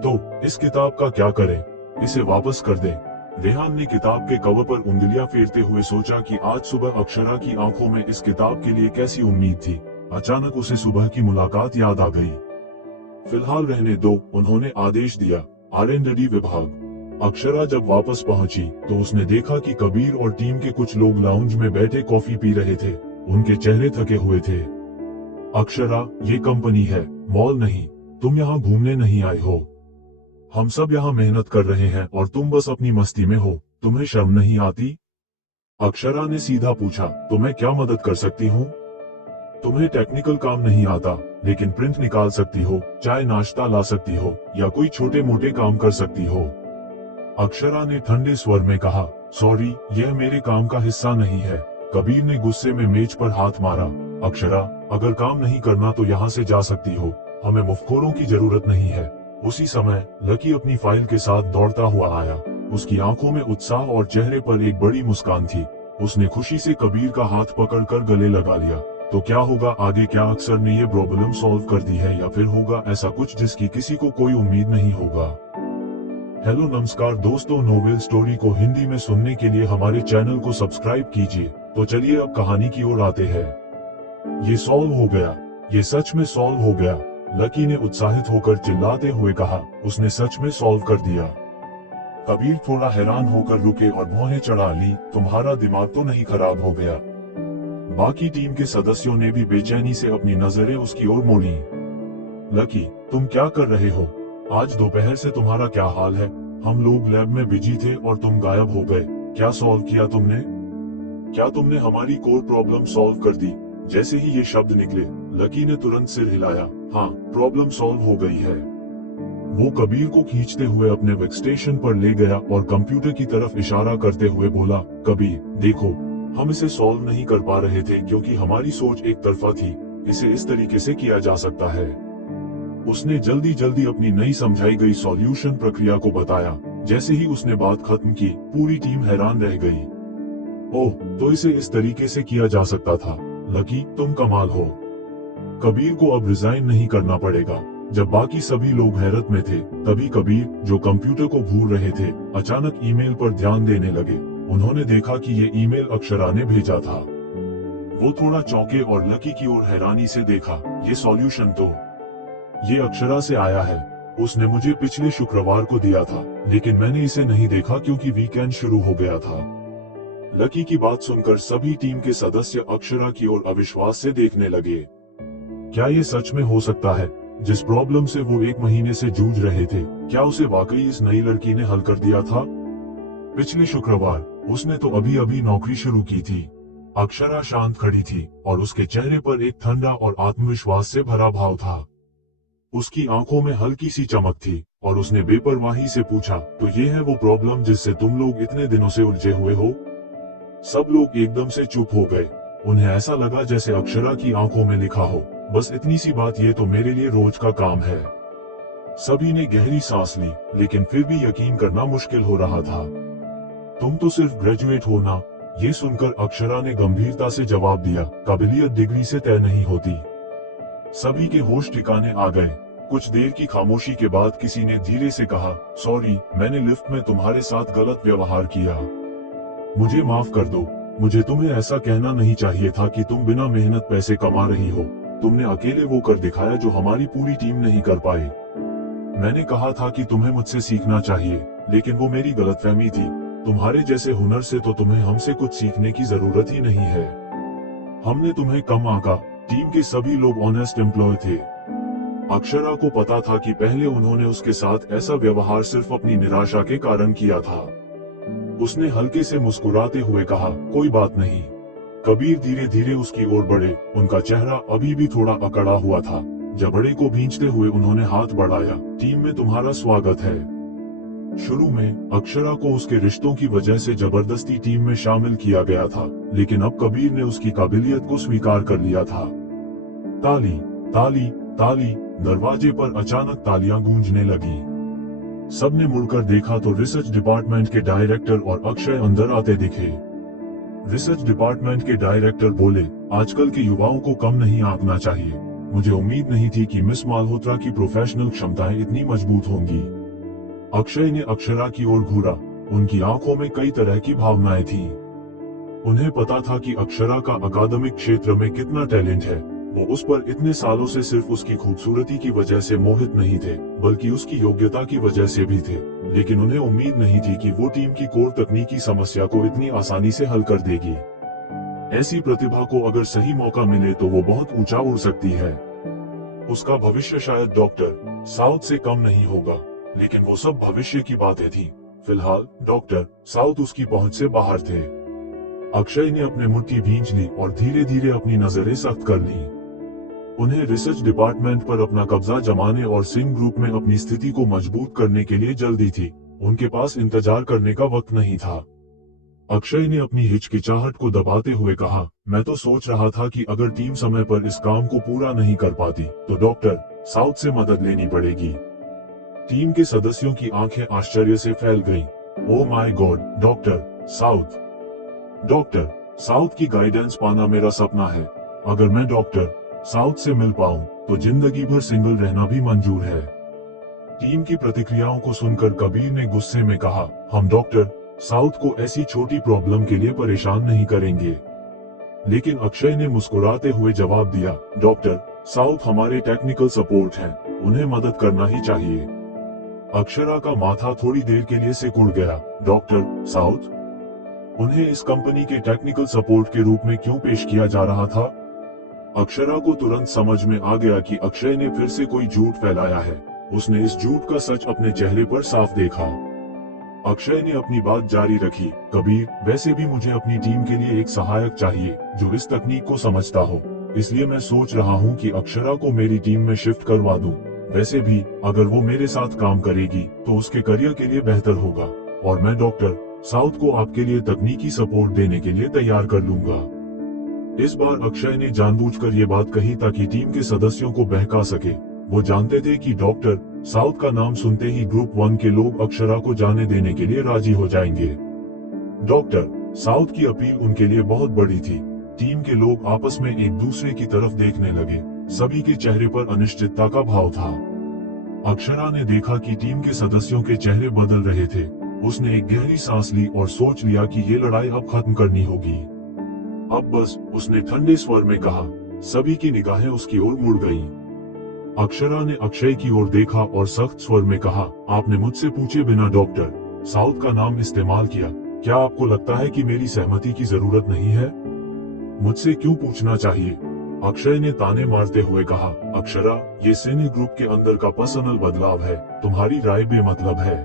तो इस किताब का क्या करें? इसे वापस कर दें। रेहान ने किताब के कवर पर उंगलियां फेरते हुए सोचा कि आज सुबह अक्षरा की आंखों में इस किताब के लिए कैसी उम्मीद थी। अचानक उसे सुबह की मुलाकात याद आ गई। फिलहाल रहने दो, उन्होंने आदेश दिया। R&D विभाग। अक्षरा जब वापस पहुंची तो उसने देखा कि कबीर और टीम के कुछ लोग लाउंज में बैठे कॉफी पी रहे थे। उनके चेहरे थके हुए थे। अक्षरा, ये कंपनी है, मॉल नहीं। तुम यहाँ घूमने नहीं आए हो। हम सब यहाँ मेहनत कर रहे हैं और तुम बस अपनी मस्ती में हो। तुम्हें शर्म नहीं आती? अक्षरा ने सीधा पूछा, तो मैं क्या मदद कर सकती हूँ? तुम्हें टेक्निकल काम नहीं आता, लेकिन प्रिंट निकाल सकती हो, चाय नाश्ता ला सकती हो, या कोई छोटे मोटे काम कर सकती हो। अक्षरा ने ठंडे स्वर में कहा, सॉरी, यह मेरे काम का हिस्सा नहीं है। कबीर ने गुस्से में मेज पर हाथ मारा। अक्षरा, अगर काम नहीं करना तो यहाँ से जा सकती हो। हमें मुफ्तखोरों की जरूरत नहीं है। उसी समय लकी अपनी फाइल के साथ दौड़ता हुआ आया। उसकी आंखों में उत्साह और चेहरे पर एक बड़ी मुस्कान थी। उसने खुशी से कबीर का हाथ पकड़कर गले लगा लिया। तो क्या होगा आगे? क्या अक्सर ने ये प्रॉब्लम सॉल्व कर दी है, या फिर होगा ऐसा कुछ जिसकी किसी को कोई उम्मीद नहीं होगा? हेलो नमस्कार दोस्तों, नोवेल स्टोरी को हिंदी में सुनने के लिए हमारे चैनल को सब्सक्राइब कीजिए। तो चलिए अब कहानी की ओर आते हैं। ये सॉल्व हो गया। ये सच में सॉल्व हो गया, लकी ने उत्साहित होकर चिल्लाते हुए कहा। उसने सच में सॉल्व कर दिया। कबीर थोड़ा हैरान होकर रुके और भौहें चढ़ा ली। तुम्हारा दिमाग तो नहीं खराब हो गया? बाकी टीम के सदस्यों ने भी बेचैनी से अपनी नजरें उसकी ओर मोड़ी। लकी, तुम क्या कर रहे हो? आज दोपहर से तुम्हारा क्या हाल है? हम लोग लैब में बिजी थे और तुम गायब हो गए। क्या सॉल्व किया तुमने? क्या तुमने हमारी कोर प्रॉब्लम सॉल्व कर दी? जैसे ही ये शब्द निकले, लकी ने तुरंत सिर हिलाया। हाँ, प्रॉब्लम सॉल्व हो गई है। वो कबीर को खींचते हुए अपने वर्कस्टेशन पर ले गया और कंप्यूटर की तरफ इशारा करते हुए बोला, कबीर, देखो, हम इसे सॉल्व नहीं कर पा रहे थे क्योंकि हमारी सोच एक तरफा थी। इसे इस तरीके से किया जा सकता है। उसने जल्दी जल्दी अपनी नई समझाई गई सॉल्यूशन प्रक्रिया को बताया। जैसे ही उसने बात खत्म की, पूरी टीम हैरान रह गई। ओह, तो इसे इस तरीके से किया जा सकता था। लकी, तुम कमाल हो। कबीर को अब रिजाइन नहीं करना पड़ेगा। जब बाकी सभी लोग हैरत में थे, तभी कबीर, जो कंप्यूटर को घूर रहे थे, अचानक ईमेल पर ध्यान देने लगे। उन्होंने देखा कि ये ईमेल अक्षरा ने भेजा था। वो थोड़ा चौंके और लकी की ओर हैरानी से देखा। ये सॉल्यूशन तो ये अक्षरा से आया है। उसने मुझे पिछले शुक्रवार को दिया था, लेकिन मैंने इसे नहीं देखा क्योंकि वीकेंड शुरू हो गया था। लकी की बात सुनकर सभी टीम के सदस्य अक्षरा की ओर अविश्वास से देखने लगे। क्या ये सच में हो सकता है? जिस प्रॉब्लम से वो 1 महीने से जूझ रहे थे, क्या उसे वाकई इस नई लड़की ने हल कर दिया था? पिछले शुक्रवार उसने तो अभी अभी नौकरी शुरू की थी। अक्षरा शांत खड़ी थी और उसके चेहरे पर एक ठंडा और आत्मविश्वास से भरा भाव था। उसकी आंखों में हल्की सी चमक थी और उसने बेपरवाही से पूछा, तो ये है वो प्रॉब्लम जिससे तुम लोग इतने दिनों से उलझे हुए हो? सब लोग एकदम से चुप हो गए। उन्हें ऐसा लगा जैसे अक्षरा की आंखों में लिखा हो, बस इतनी सी बात, ये तो मेरे लिए रोज का काम है। सभी ने गहरी सांस ली, लेकिन फिर भी यकीन करना मुश्किल हो रहा था। तुम तो सिर्फ ग्रेजुएट हो ना? ये सुनकर अक्षरा ने गंभीरता से जवाब दिया, काबिलियत डिग्री से तय नहीं होती। सभी के होश ठिकाने आ गए। कुछ देर की खामोशी के बाद किसी ने धीरे से कहा, सॉरी, मैंने लिफ्ट में तुम्हारे साथ गलत व्यवहार किया। मुझे माफ कर दो। मुझे तुम्हें ऐसा कहना नहीं चाहिए था कि तुम बिना मेहनत पैसे कमा रही हो। तुमने अकेले वो कर दिखाया जो हमारी पूरी टीम नहीं कर पाई। मैंने कहा था कि तुम्हें मुझसे सीखना चाहिए, लेकिन वो मेरी गलतफहमी थी। तुम्हारे जैसे हुनर से तो तुम्हें हमसे कुछ सीखने की जरूरत ही नहीं है। हमने तुम्हें कम आंका। टीम के सभी लोग ऑनेस्ट एम्प्लॉय थे। अक्षरा को पता था कि पहले उन्होंने उसके साथ ऐसा व्यवहार सिर्फ अपनी निराशा के कारण किया था। उसने हल्के से मुस्कुराते हुए कहा, कोई बात नहीं। कबीर धीरे धीरे उसकी ओर बढ़े। उनका चेहरा अभी भी थोड़ा अकड़ा हुआ था। जबड़े को भींचते हुए उन्होंने हाथ बढ़ाया। टीम में तुम्हारा स्वागत है। शुरू में अक्षरा को उसके रिश्तों की वजह से जबरदस्ती टीम में शामिल किया गया था, लेकिन अब कबीर ने उसकी काबिलियत को स्वीकार कर लिया था। ताली, ताली, ताली। दरवाजे पर अचानक तालियां गूंजने लगी। सबने मुड़कर देखा तो रिसर्च डिपार्टमेंट के डायरेक्टर और अक्षय अंदर आते दिखे। रिसर्च डिपार्टमेंट के डायरेक्टर बोले, आजकल के युवाओं को कम नहीं आंकना चाहिए। मुझे उम्मीद नहीं थी कि मिस मालहोत्रा की प्रोफेशनल क्षमताएं इतनी मजबूत होंगी। अक्षय ने अक्षरा की ओर घूरा। उनकी आंखों में कई तरह की भावनाएं थीं। उन्हें पता था कि अक्षरा का अकादमिक क्षेत्र में कितना टैलेंट है। वो उस पर इतने सालों से सिर्फ उसकी खूबसूरती की वजह से मोहित नहीं थे, बल्कि उसकी योग्यता की वजह से भी थे। लेकिन उन्हें उम्मीद नहीं थी कि वो टीम की कोर तकनीकी समस्या को इतनी आसानी से हल कर देगी। ऐसी प्रतिभा को अगर सही मौका मिले तो वो बहुत ऊंचा उड़ सकती है। उसका भविष्य शायद डॉक्टर साउथ से कम नहीं होगा, लेकिन वो सब भविष्य की बातें थी। फिलहाल डॉक्टर साउथ उसकी पहुंच से बाहर थे। अक्षय ने अपने मुट्ठी भींच ली और धीरे धीरे अपनी नजरें सख्त कर ली। उन्हें रिसर्च डिपार्टमेंट पर अपना कब्जा जमाने और सिंह ग्रुप में अपनी स्थिति को मजबूत करने के लिए जल्दी थी। उनके पास इंतजार करने का वक्त नहीं था। अक्षय ने अपनी हिचकिचाहट को दबाते हुए कहा, मैं तो सोच रहा था कि अगर टीम समय पर इस काम को पूरा नहीं कर पाती तो डॉक्टर साउथ से मदद लेनी पड़ेगी। टीम के सदस्यों की आंखें आश्चर्य से फैल गईं। Oh my God, doctor south! Doctor south की गाइडेंस पाना मेरा सपना है। अगर मैं डॉक्टर साउथ से मिल पाऊं तो जिंदगी भर सिंगल रहना भी मंजूर है। टीम की प्रतिक्रियाओं को सुनकर कबीर ने गुस्से में कहा, हम डॉक्टर साउथ को ऐसी छोटी प्रॉब्लम के लिए परेशान नहीं करेंगे। लेकिन अक्षय ने मुस्कुराते हुए जवाब दिया, डॉक्टर साउथ हमारे टेक्निकल सपोर्ट हैं, उन्हें मदद करना ही चाहिए। अक्षरा का माथा थोड़ी देर के लिए सिकुड़ गया। Doctor south? उन्हें इस कंपनी के टेक्निकल सपोर्ट के रूप में क्यों पेश किया जा रहा था? अक्षरा को तुरंत समझ में आ गया कि अक्षय ने फिर से कोई झूठ फैलाया है। उसने इस झूठ का सच अपने चेहरे पर साफ देखा। अक्षय ने अपनी बात जारी रखी, कबीर, वैसे भी मुझे अपनी टीम के लिए एक सहायक चाहिए जो इस तकनीक को समझता हो। इसलिए मैं सोच रहा हूँ कि अक्षरा को मेरी टीम में शिफ्ट करवा दूं। वैसे भी अगर वो मेरे साथ काम करेगी तो उसके करियर के लिए बेहतर होगा, और मैं डॉक्टर साउथ को आपके लिए तकनीकी सपोर्ट देने के लिए तैयार कर लूंगा। इस बार अक्षय ने जानबूझकर ये बात कही ताकि टीम के सदस्यों को बहका सके। वो जानते थे कि डॉक्टर साउथ का नाम सुनते ही ग्रुप 1 के लोग अक्षरा को जाने देने के लिए राजी हो जाएंगे। डॉक्टर साउथ की अपील उनके लिए बहुत बड़ी थी। टीम के लोग आपस में एक दूसरे की तरफ देखने लगे। सभी के चेहरे पर अनिश्चितता का भाव था। अक्षरा ने देखा कि टीम के सदस्यों के चेहरे बदल रहे थे। उसने एक गहरी सांस ली और सोच लिया कि ये लड़ाई अब खत्म करनी होगी। अब बस, उसने ठंडे स्वर में कहा। सभी की निगाहें उसकी ओर मुड़ गईं। अक्षरा ने अक्षय की ओर देखा और सख्त स्वर में कहा, आपने मुझसे पूछे बिना डॉक्टर साउथ का नाम इस्तेमाल किया। क्या आपको लगता है कि मेरी सहमति की जरूरत नहीं है? मुझसे क्यों पूछना चाहिए? अक्षय ने ताने मारते हुए कहा, अक्षरा, ये सैन्य ग्रुप के अंदर का पर्सनल बदलाव है, तुम्हारी राय बेमतलब है।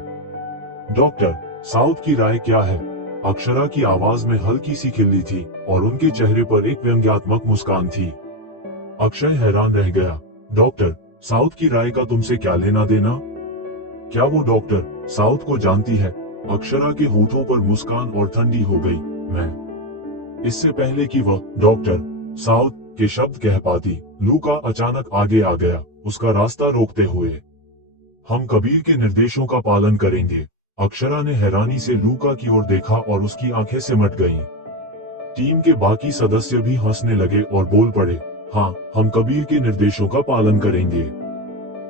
डॉक्टर साउथ की राय क्या है? अक्षरा की आवाज में हल्की सी खिल्ली थी और उनके चेहरे पर एक व्यंग्यात्मक मुस्कान थी। अक्षय हैरान रह गया। डॉक्टर साउथ की राय का तुमसे क्या लेना देना? क्या वो डॉक्टर साउथ को जानती है? अक्षरा के होठों पर मुस्कान और ठंडी हो गई। मैं इससे पहले कि वह डॉक्टर साउथ के शब्द कह पाती, लूका अचानक आगे आ गया, उसका रास्ता रोकते हुए। हम कबीर के निर्देशों का पालन करेंगे। अक्षरा ने हैरानी से लूका की ओर देखा और उसकी आंखें सिमट गईं। टीम के बाकी सदस्य भी हंसने लगे और बोल पड़े, हाँ, हम कबीर के निर्देशों का पालन करेंगे।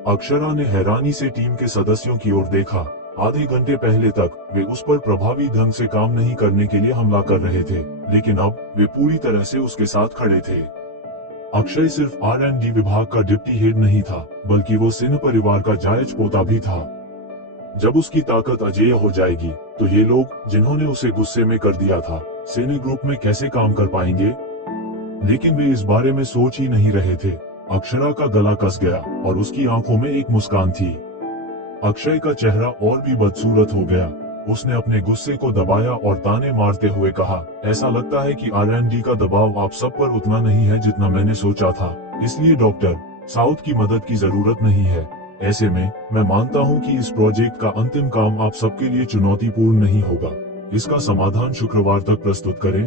अक्षरा ने हैरानी से टीम के सदस्यों की ओर देखा। आधे घंटे पहले तक वे उस पर प्रभावी ढंग से काम नहीं करने के लिए हमला कर रहे थे, लेकिन अब वे पूरी तरह से उसके साथ खड़े थे। अक्षय सिर्फ R&D विभाग का डिप्टी हेड नहीं था, बल्कि वो सिन्हा परिवार का जायज पोता भी था। जब उसकी ताकत अजेय हो जाएगी, तो ये लोग, जिन्होंने उसे गुस्से में कर दिया था, सिन्हा ग्रुप में कैसे काम कर पाएंगे? लेकिन वे इस बारे में सोच ही नहीं रहे थे। अक्षरा का गला कस गया और उसकी आंखों में एक मुस्कान थी। अक्षय का चेहरा और भी बदसूरत हो गया। उसने अपने गुस्से को दबाया और ताने मारते हुए कहा, ऐसा लगता है कि R&D का दबाव आप सब पर उतना नहीं है जितना मैंने सोचा था, इसलिए डॉक्टर साउथ की मदद की जरूरत नहीं है। ऐसे में मैं मानता हूं कि इस प्रोजेक्ट का अंतिम काम आप सबके लिए चुनौतीपूर्ण नहीं होगा। इसका समाधान शुक्रवार तक प्रस्तुत करें।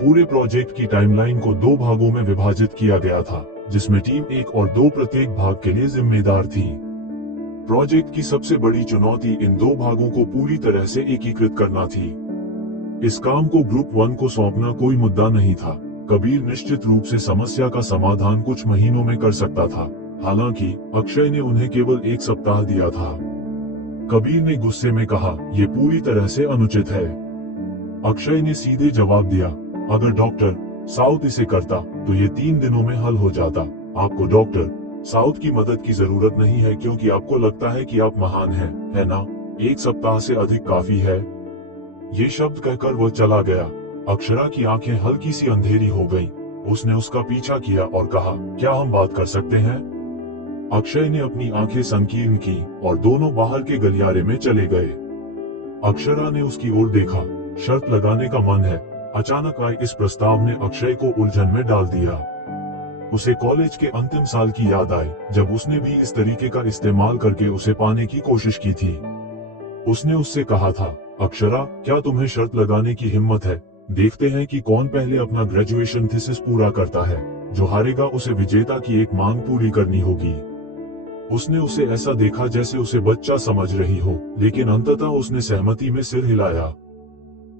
पूरे प्रोजेक्ट की टाइमलाइन को 2 भागों में विभाजित किया गया था, जिसमें टीम 1 और 2 प्रत्येक भाग के लिए जिम्मेदार थी। प्रोजेक्ट की सबसे बड़ी चुनौती इन 2 भागों को पूरी तरह से एकीकृत करना थी। इस काम को ग्रुप 1 को सौंपना कोई मुद्दा नहीं था। कबीर निश्चित रूप से समस्या का समाधान कुछ महीनों में कर सकता था। हालांकि अक्षय ने उन्हें केवल 1 सप्ताह दिया था। कबीर ने गुस्से में कहा, यह पूरी तरह से अनुचित है। अक्षय ने सीधे जवाब दिया, अगर डॉक्टर साउथ इसे करता तो ये 3 दिनों में हल हो जाता। आपको डॉक्टर साउथ की मदद की जरूरत नहीं है क्योंकि आपको लगता है कि आप महान हैं, है ना? 1 सप्ताह से अधिक काफी है। ये शब्द कहकर वह चला गया। अक्षरा की आंखें हल्की सी अंधेरी हो गईं। उसने उसका पीछा किया और कहा, क्या हम बात कर सकते हैं? अक्षय ने अपनी आंखें संकीर्ण की और दोनों बाहर के गलियारे में चले गए। अक्षरा ने उसकी ओर देखा। शर्त लगाने का मन है। अचानक आए इस प्रस्ताव ने अक्षय को उलझन में डाल दिया। उसे कॉलेज के अंतिम साल की याद आई, जब उसने भी इस तरीके का इस्तेमाल करके उसे पाने की कोशिश की थी। उसने उससे कहा था, अक्षरा, क्या तुम्हें शर्त लगाने की हिम्मत है? देखते हैं कि कौन पहले अपना ग्रेजुएशन थीसिस पूरा करता है। जो हारेगा उसे विजेता की एक मांग पूरी करनी होगी। उसने उसे ऐसा देखा जैसे उसे बच्चा समझ रही हो, लेकिन अंततः उसने सहमति में सिर हिलाया।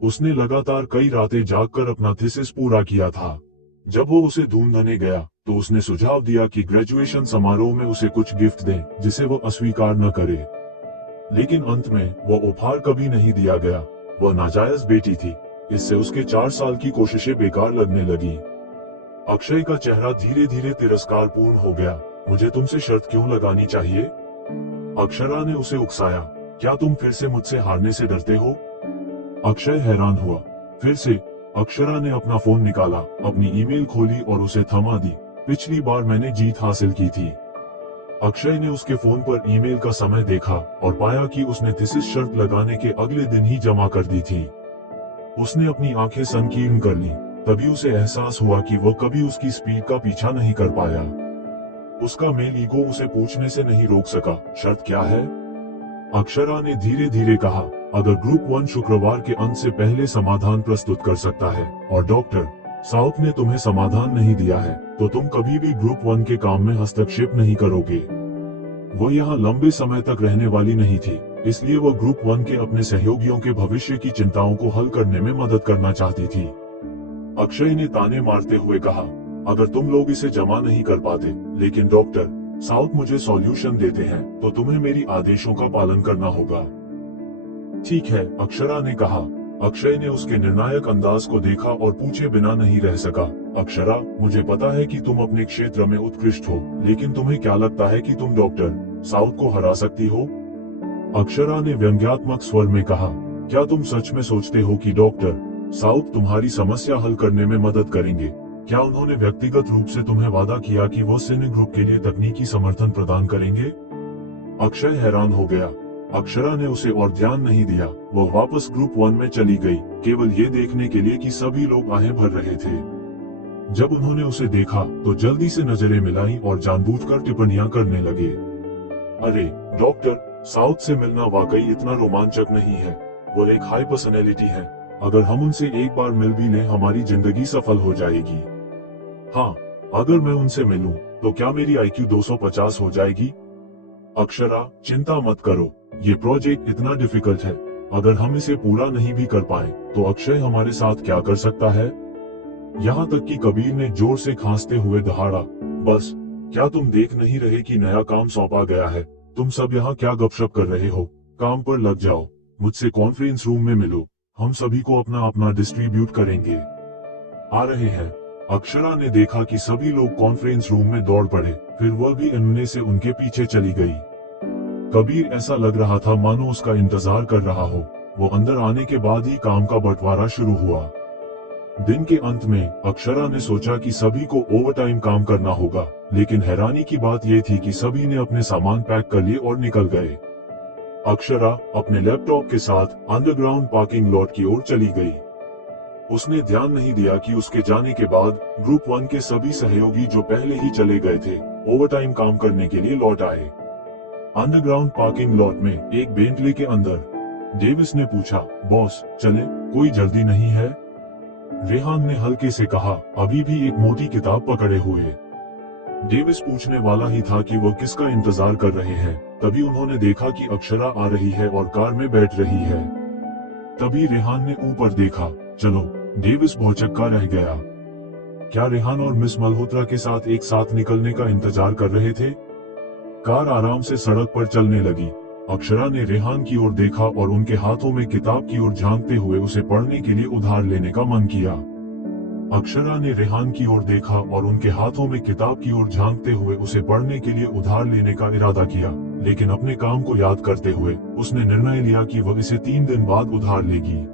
उसने लगातार कई रातें जागकर अपना थीसिस पूरा किया था। जब वो उसे ढूंढने गया, तो उसने सुझाव दिया कि ग्रेजुएशन समारोह में उसे कुछ गिफ्ट दें, जिसे वो अस्वीकार न करे। लेकिन अंत में वो उपहार कभी नहीं दिया गया। वह नाजायज बेटी थी। इससे उसके 4 साल की कोशिशें बेकार लगने लगी। अक्षय का चेहरा धीरे धीरे तिरस्कारपूर्ण हो गया। मुझे तुमसे शर्त क्यों लगानी चाहिए? अक्षरा ने उसे उकसाया। क्या तुम फिर से मुझसे हारने से डरते हो? अक्षय हैरान हुआ। फिर से? अक्षरा ने अपना फोन निकाला, अपनी ईमेल खोली और उसे थमा दी। पिछली बार मैंने जीत हासिल की थी। अक्षय ने उसके फोन पर ईमेल का समय देखा और पाया कि उसने थीसिस शर्त लगाने के अगले दिन ही जमा कर दी थी। उसने अपनी आंखें संकीर्ण कर ली। तभी उसे एहसास हुआ कि वो कभी उसकी स्पीड का पीछा नहीं कर पाया। उसका मेल ईगो उसे पूछने से नहीं रोक सका, शर्त क्या है? अक्षरा ने धीरे धीरे कहा, अगर ग्रुप 1 शुक्रवार के अंत से पहले समाधान प्रस्तुत कर सकता है और डॉक्टर साउथ ने तुम्हें समाधान नहीं दिया है, तो तुम कभी भी ग्रुप 1 के काम में हस्तक्षेप नहीं करोगे। वो यहाँ लंबे समय तक रहने वाली नहीं थी, इसलिए वो ग्रुप 1 के अपने सहयोगियों के भविष्य की चिंताओं को हल करने में मदद करना चाहती थी। अक्षय ने ताने मारते हुए कहा, अगर तुम लोग इसे जमा नहीं कर पाते, लेकिन डॉक्टर साउथ मुझे सॉल्यूशन देते हैं, तो तुम्हें मेरी आदेशों का पालन करना होगा। ठीक है, अक्षरा ने कहा। अक्षय ने उसके निर्णायक अंदाज को देखा और पूछे बिना नहीं रह सका, अक्षरा, मुझे पता है कि तुम अपने क्षेत्र में उत्कृष्ट हो, लेकिन तुम्हें क्या लगता है कि तुम डॉक्टर साउथ को हरा सकती हो? अक्षरा ने व्यंग्यात्मक स्वर में कहा, क्या तुम सच में सोचते हो कि डॉक्टर साउथ तुम्हारी समस्या हल करने में मदद करेंगे? क्या उन्होंने व्यक्तिगत रूप से तुम्हें वादा किया कि वो सिन्हा ग्रुप के लिए तकनीकी समर्थन प्रदान करेंगे? अक्षय हैरान हो गया। अक्षरा ने उसे और ध्यान नहीं दिया। वह वापस ग्रुप 1 में चली गई, केवल ये देखने के लिए कि सभी लोग आहें भर रहे थे। जब उन्होंने उसे देखा, तो जल्दी से नजरें मिलाई और जानबूझकर टिप्पणियां करने लगे। अरे, डॉक्टर साउथ से मिलना वाकई इतना रोमांचक नहीं है। वो एक हाई पर्सनैलिटी है। अगर हम उनसे एक बार मिल भी लें, हमारी जिंदगी सफल हो जाएगी। हाँ, अगर मैं उनसे मिलूं, तो क्या मेरी IQ 250 हो जाएगी? अक्षरा, चिंता मत करो, ये प्रोजेक्ट इतना डिफिकल्ट है। अगर हम इसे पूरा नहीं भी कर पाए, तो अक्षय हमारे साथ क्या कर सकता है? यहाँ तक कि कबीर ने जोर से खांसते हुए दहाड़ा, बस, क्या तुम देख नहीं रहे कि नया काम सौंपा गया है? तुम सब यहाँ क्या गपशप कर रहे हो? काम पर लग जाओ। मुझसे कॉन्फ्रेंस रूम में मिलो। हम सभी को अपना अपना डिस्ट्रीब्यूट करेंगे। आ रहे हैं। अक्षरा ने देखा कि सभी लोग कॉन्फ्रेंस रूम में दौड़ पड़े, फिर वह भी इनमें से उनके पीछे चली गई। कबीर ऐसा लग रहा था मानो उसका इंतजार कर रहा हो। वो अंदर आने के बाद ही काम का बंटवारा शुरू हुआ। दिन के अंत में अक्षरा ने सोचा कि सभी को ओवरटाइम काम करना होगा, लेकिन हैरानी की बात यह थी कि सभी ने अपने सामान पैक कर लिए और निकल गए। अक्षरा अपने लैपटॉप के साथ अंडरग्राउंड पार्किंग लॉट की ओर चली गई। उसने ध्यान नहीं दिया कि उसके जाने के बाद ग्रुप 1 के सभी सहयोगी जो पहले ही चले गए थे, ओवरटाइम काम करने के लिए लौट आए। अंडरग्राउंड पार्किंग लॉट में एक बेंटले के अंदर डेविस ने पूछा, बॉस चले, कोई जल्दी नहीं है? रेहान ने हल्के से कहा, अभी भी एक मोटी किताब पकड़े हुए। डेविस पूछने वाला ही था कि वो किसका इंतजार कर रहे हैं, तभी उन्होंने देखा कि अक्षरा आ रही है और कार में बैठ रही है। तभी रेहान ने ऊपर देखा। चलो, डेविस भौचक्का रह गया। क्या रेहान और मिस मल्होत्रा के साथ एक साथ निकलने का इंतजार कर रहे थे? कार आराम से सड़क पर चलने लगी। अक्षरा ने रेहान की ओर देखा और उनके हाथों में किताब की ओर झांकते हुए उसे पढ़ने के लिए उधार लेने का मन किया। अक्षरा ने रेहान की ओर देखा और उनके हाथों में किताब की ओर झांकते हुए उसे पढ़ने के लिए उधार लेने का इरादा किया, लेकिन अपने काम को याद करते हुए उसने निर्णय लिया कि वह इसे 3 दिन बाद उधार लेगी।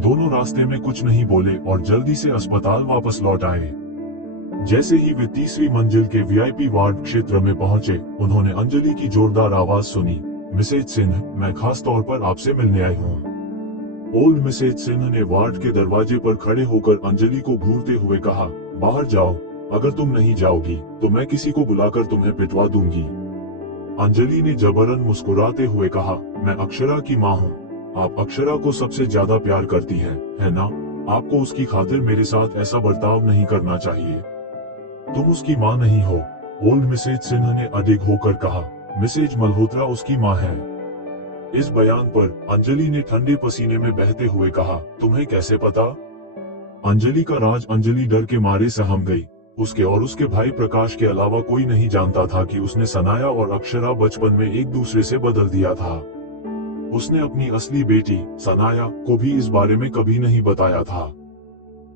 दोनों रास्ते में कुछ नहीं बोले और जल्दी से अस्पताल वापस लौट आए। जैसे ही वे 3वीं मंजिल के वीआईपी वार्ड क्षेत्र में पहुंचे, उन्होंने अंजलि की जोरदार आवाज सुनी, मिसेज सिन्ह, मैं खास तौर पर आपसे मिलने आई हूँ। ओल्ड मिसेज सिन्ह ने वार्ड के दरवाजे पर खड़े होकर अंजलि को घूरते हुए कहा, बाहर जाओ, अगर तुम नहीं जाओगी तो मैं किसी को बुलाकर तुम्हें पिटवा दूंगी। अंजलि ने जबरन मुस्कुराते हुए कहा, मैं अक्षरा की माँ हूँ। आप अक्षरा को सबसे ज्यादा प्यार करती हैं, है ना? आपको उसकी खातिर मेरे साथ ऐसा बर्ताव नहीं करना चाहिए। तुम उसकी माँ नहीं हो। ओल्ड मिसेज सिन्ह ने अडिग होकर कहा, मिसेज मल्होत्रा उसकी माँ है। इस बयान पर अंजलि ने ठंडे पसीने में बहते हुए कहा, तुम्हें कैसे पता? अंजलि का राज अंजलि डर के मारे सहम गई। उसके और उसके भाई प्रकाश के अलावा कोई नहीं जानता था कि उसने सनाया और अक्षरा बचपन में एक दूसरे से बदल दिया था। उसने अपनी असली बेटी सनाया को भी इस बारे में कभी नहीं बताया था।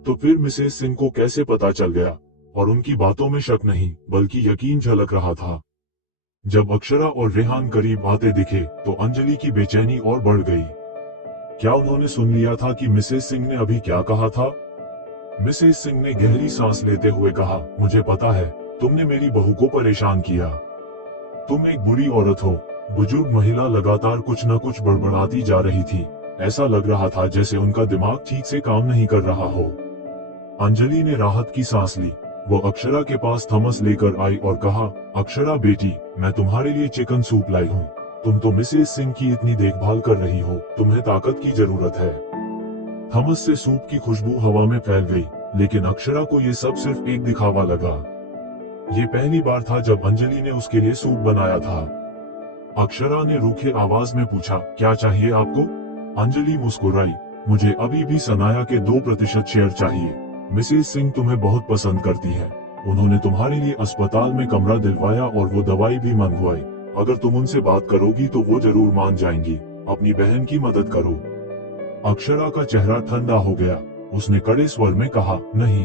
तो फिर मिसेज सिंह को कैसे पता चल गया? और उनकी बातों में शक नहीं बल्कि यकीन झलक रहा था। जब अक्षरा और रेहान करीब आते दिखे तो अंजलि की बेचैनी और बढ़ गई। क्या उन्होंने सुन लिया था कि मिसेज सिंह ने अभी क्या कहा था? मिसेज सिंह ने गहरी सांस लेते हुए कहा, मुझे पता है, तुमने मेरी बहू को परेशान किया। तुम एक बुरी औरत हो। बुजुर्ग महिला लगातार कुछ न कुछ बड़बड़ाती जा रही थी। ऐसा लग रहा था जैसे उनका दिमाग ठीक से काम नहीं कर रहा हो। अंजलि ने राहत की सांस ली। वो अक्षरा के पास थमस लेकर आई और कहा, अक्षरा बेटी, मैं तुम्हारे लिए चिकन सूप लाई हूँ। तुम तो मिसेज सिंह की इतनी देखभाल कर रही हो, तुम्हें ताकत की जरूरत है। थमस से सूप की खुशबू हवा में फैल गई, लेकिन अक्षरा को ये सब सिर्फ एक दिखावा लगा। ये पहली बार था जब अंजलि ने उसके लिए सूप बनाया था। अक्षरा ने रूखे आवाज में पूछा, क्या चाहिए आपको? अंजलि मुस्कुराई, मुझे अभी भी सनाया के 2% शेयर चाहिए। मिसेज सिंह तुम्हें बहुत पसंद करती है। उन्होंने तुम्हारे लिए अस्पताल में कमरा दिलवाया और वो दवाई भी मंगवाई। अगर तुम उनसे बात करोगी तो वो जरूर मान जाएंगी। अपनी बहन की मदद करो। अक्षरा का चेहरा ठंडा हो गया। उसने कड़े स्वर में कहा, नहीं।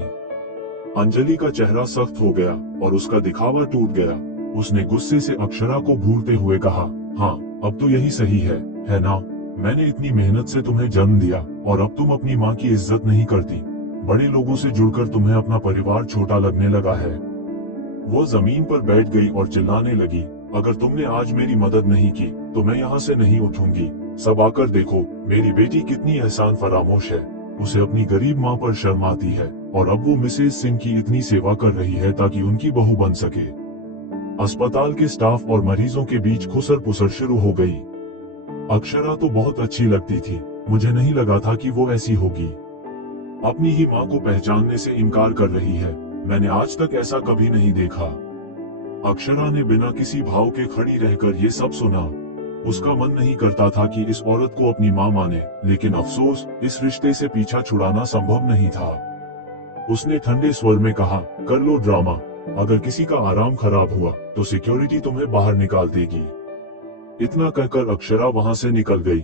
अंजलि का चेहरा सख्त हो गया और उसका दिखावा टूट गया। उसने गुस्से से अक्षरा को घूरते हुए कहा, हाँ, अब तो यही सही है ना? मैंने इतनी मेहनत से तुम्हें जन्म दिया और अब तुम अपनी माँ की इज्जत नहीं करती। बड़े लोगों से जुड़कर तुम्हें अपना परिवार छोटा लगने लगा है। वो जमीन पर बैठ गई और चिल्लाने लगी, अगर तुमने आज मेरी मदद नहीं की तो मैं यहाँ से नहीं उठूंगी। सब आकर देखो मेरी बेटी कितनी एहसान फरामोश है। उसे अपनी गरीब माँ पर शर्म आती है और अब वो मिसेज सिंह की इतनी सेवा कर रही है ताकि उनकी बहू बन सके। अस्पताल के स्टाफ और मरीजों के बीच खुसर पुसर शुरू हो गई। अक्षरा तो बहुत अच्छी लगती थी, मुझे नहीं लगा था कि वो ऐसी होगी। अपनी ही माँ को पहचानने से इनकार कर रही है। मैंने आज तक ऐसा कभी नहीं देखा। अक्षरा ने बिना किसी भाव के खड़ी रहकर ये सब सुना। उसका मन नहीं करता था कि इस औरत को अपनी माँ माने, लेकिन अफसोस इस रिश्ते से पीछा छुड़ाना संभव नहीं था। उसने ठंडे स्वर में कहा, कर लो ड्रामा। अगर किसी का आराम खराब हुआ तो सिक्योरिटी तुम्हें बाहर निकाल देगी। इतना कहकर अक्षरा वहां से निकल गई।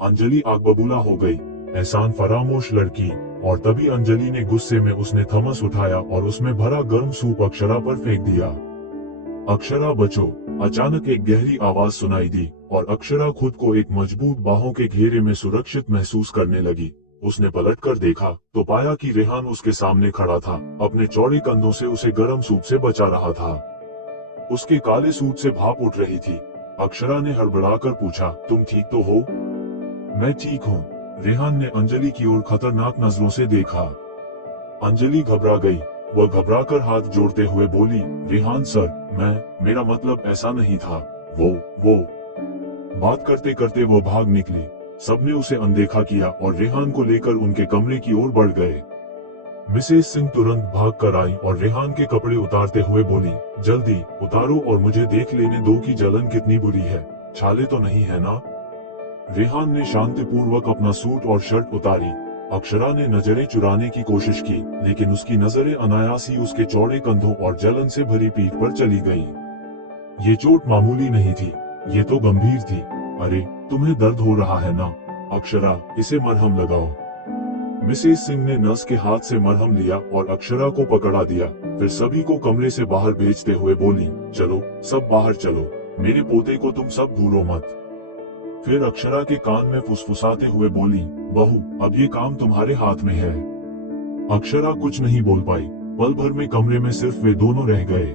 अंजलि आग बबूला हो गई। एहसान फरामोश लड़की, और तभी अंजलि ने गुस्से में उसने थमस उठाया और उसमें भरा गर्म सूप अक्षरा पर फेंक दिया। अक्षरा बचो! अचानक एक गहरी आवाज सुनाई दी और अक्षरा खुद को एक मजबूत बाहों के घेरे में सुरक्षित महसूस करने लगी। उसने पलटकर देखा तो पाया कि रेहान उसके सामने खड़ा था, अपने चौड़े कंधों से उसे गर्म सूप से बचा रहा था। उसके काले सूट से भाप उठ रही थी। अक्षरा ने हड़बड़ाकर पूछा, तुम ठीक तो हो? मैं ठीक हूँ। रेहान ने अंजलि की ओर खतरनाक नजरों से देखा। अंजलि घबरा गई। वह घबराकर हाथ जोड़ते हुए बोली, रेहान सर, मेरा मतलब ऐसा नहीं था। वो बात करते करते वो भाग निकली। सबने उसे अनदेखा किया और रेहान को लेकर उनके कमरे की ओर बढ़ गए। मिसेस सिंह तुरंत भाग कर आई और रेहान के कपड़े उतारते हुए बोली, जल्दी उतारो और मुझे देख लेने दो कि जलन कितनी बुरी है। छाले तो नहीं है ना? रेहान ने शांतिपूर्वक अपना सूट और शर्ट उतारी। अक्षरा ने नजरें चुराने की कोशिश की, लेकिन उसकी नजरें अनायास ही उसके चौड़े कंधों और जलन से भरी पीठ पर चली गई। ये चोट मामूली नहीं थी, ये तो गंभीर थी। अरे, तुम्हें दर्द हो रहा है ना? अक्षरा, इसे मरहम लगाओ। मिसेस सिंह ने नर्स के हाथ से मरहम लिया और अक्षरा को पकड़ा दिया। फिर सभी को कमरे से बाहर भेजते हुए बोली, चलो सब बाहर चलो, मेरे पोते को तुम सब भूलो मत। फिर अक्षरा के कान में फुसफुसाते हुए बोली, बहू, अब ये काम तुम्हारे हाथ में है। अक्षरा कुछ नहीं बोल पाई। पल भर में कमरे में सिर्फ वे दोनों रह गए।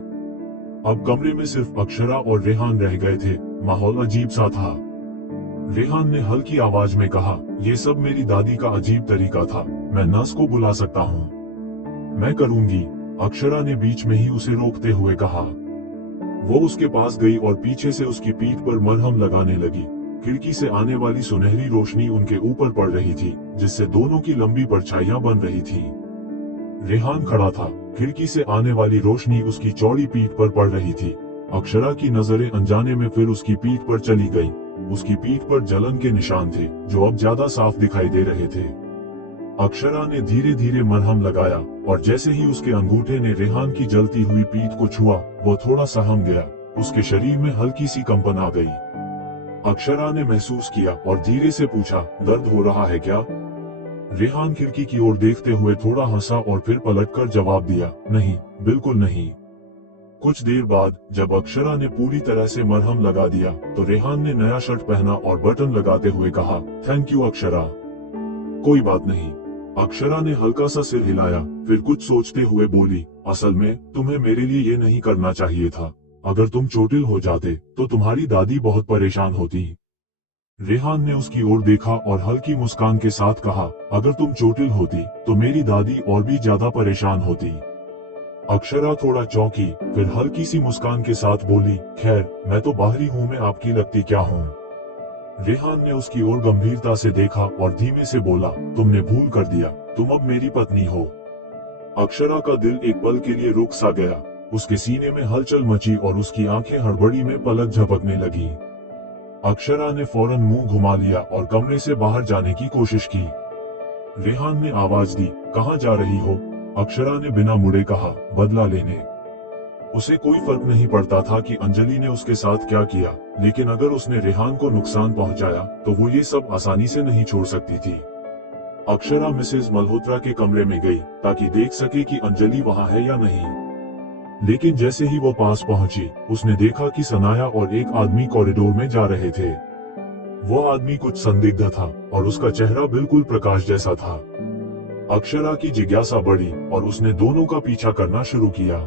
अब कमरे में सिर्फ अक्षरा और रेहान रह गए थे। माहौल अजीब सा था। रेहान ने हल्की आवाज में कहा, ये सब मेरी दादी का अजीब तरीका था। मैं नर्स को बुला सकता हूँ। मैं करूंगी। अक्षरा ने बीच में ही उसे रोकते हुए कहा। वो उसके पास गई और पीछे से उसकी पीठ पर मरहम लगाने लगी। खिड़की से आने वाली सुनहरी रोशनी उनके ऊपर पड़ रही थी, जिससे दोनों की लंबी परछाइयां बन रही थी। रेहान खड़ा था। खिड़की से आने वाली रोशनी उसकी चौड़ी पीठ पर पड़ रही थी। अक्षरा की नजरें अनजाने में फिर उसकी पीठ पर चली गई। उसकी पीठ पर जलन के निशान थे, जो अब ज्यादा साफ दिखाई दे रहे थे। अक्षरा ने धीरे धीरे मरहम लगाया और जैसे ही उसके अंगूठे ने रेहान की जलती हुई पीठ को छुआ, वो थोड़ा सहम गया। उसके शरीर में हल्की सी कंपन आ गई। अक्षरा ने महसूस किया और धीरे से पूछा, दर्द हो रहा है क्या? रेहान खिड़की की ओर देखते हुए थोड़ा हंसा और फिर पलटकर जवाब दिया, नहीं, बिल्कुल नहीं। कुछ देर बाद जब अक्षरा ने पूरी तरह से मरहम लगा दिया, तो रेहान ने नया शर्ट पहना और बटन लगाते हुए कहा, थैंक यू अक्षरा। कोई बात नहीं। अक्षरा ने हल्का सा सिर हिलाया, फिर कुछ सोचते हुए बोली, असल में तुम्हें मेरे लिए ये नहीं करना चाहिए था। अगर तुम चोटिल हो जाते तो तुम्हारी दादी बहुत परेशान होती। रेहान ने उसकी ओर देखा और हल्की मुस्कान के साथ कहा, अगर तुम चोटिल होती तो मेरी दादी और भी ज्यादा परेशान होती। अक्षरा थोड़ा चौंकी, फिर हल्की सी मुस्कान के साथ बोली, खैर, मैं तो बाहरी हूँ, मैं आपकी लगती क्या हूँ? रेहान ने उसकी ओर गंभीरता से देखा और धीमे से बोला, तुमने भूल कर दिया, तुम अब मेरी पत्नी हो। अक्षरा का दिल एक पल के लिए रुक सा गया। उसके सीने में हलचल मची और उसकी आंखें हड़बड़ी में पलक झपकने लगी। अक्षरा ने फौरन मुंह घुमा लिया और कमरे से बाहर जाने की कोशिश की। रेहान ने आवाज दी, कहाँ जा रही हो? अक्षरा ने बिना मुड़े कहा, बदला लेने। उसे कोई फर्क नहीं पड़ता था कि अंजलि ने उसके साथ क्या किया, लेकिन अगर उसने रेहान को नुकसान पहुंचाया तो वो ये सब आसानी से नहीं छोड़ सकती थी। अक्षरा मिसेस मल्होत्रा के कमरे में गई ताकि देख सके कि अंजलि वहां है या नहीं। लेकिन जैसे ही वो पास पहुंची, उसने देखा कि सनाया और एक आदमी कॉरिडोर में जा रहे थे। वो आदमी कुछ संदिग्ध था और उसका चेहरा बिल्कुल प्रकाश जैसा था। अक्षरा की जिज्ञासा बढ़ी और उसने दोनों का पीछा करना शुरू किया।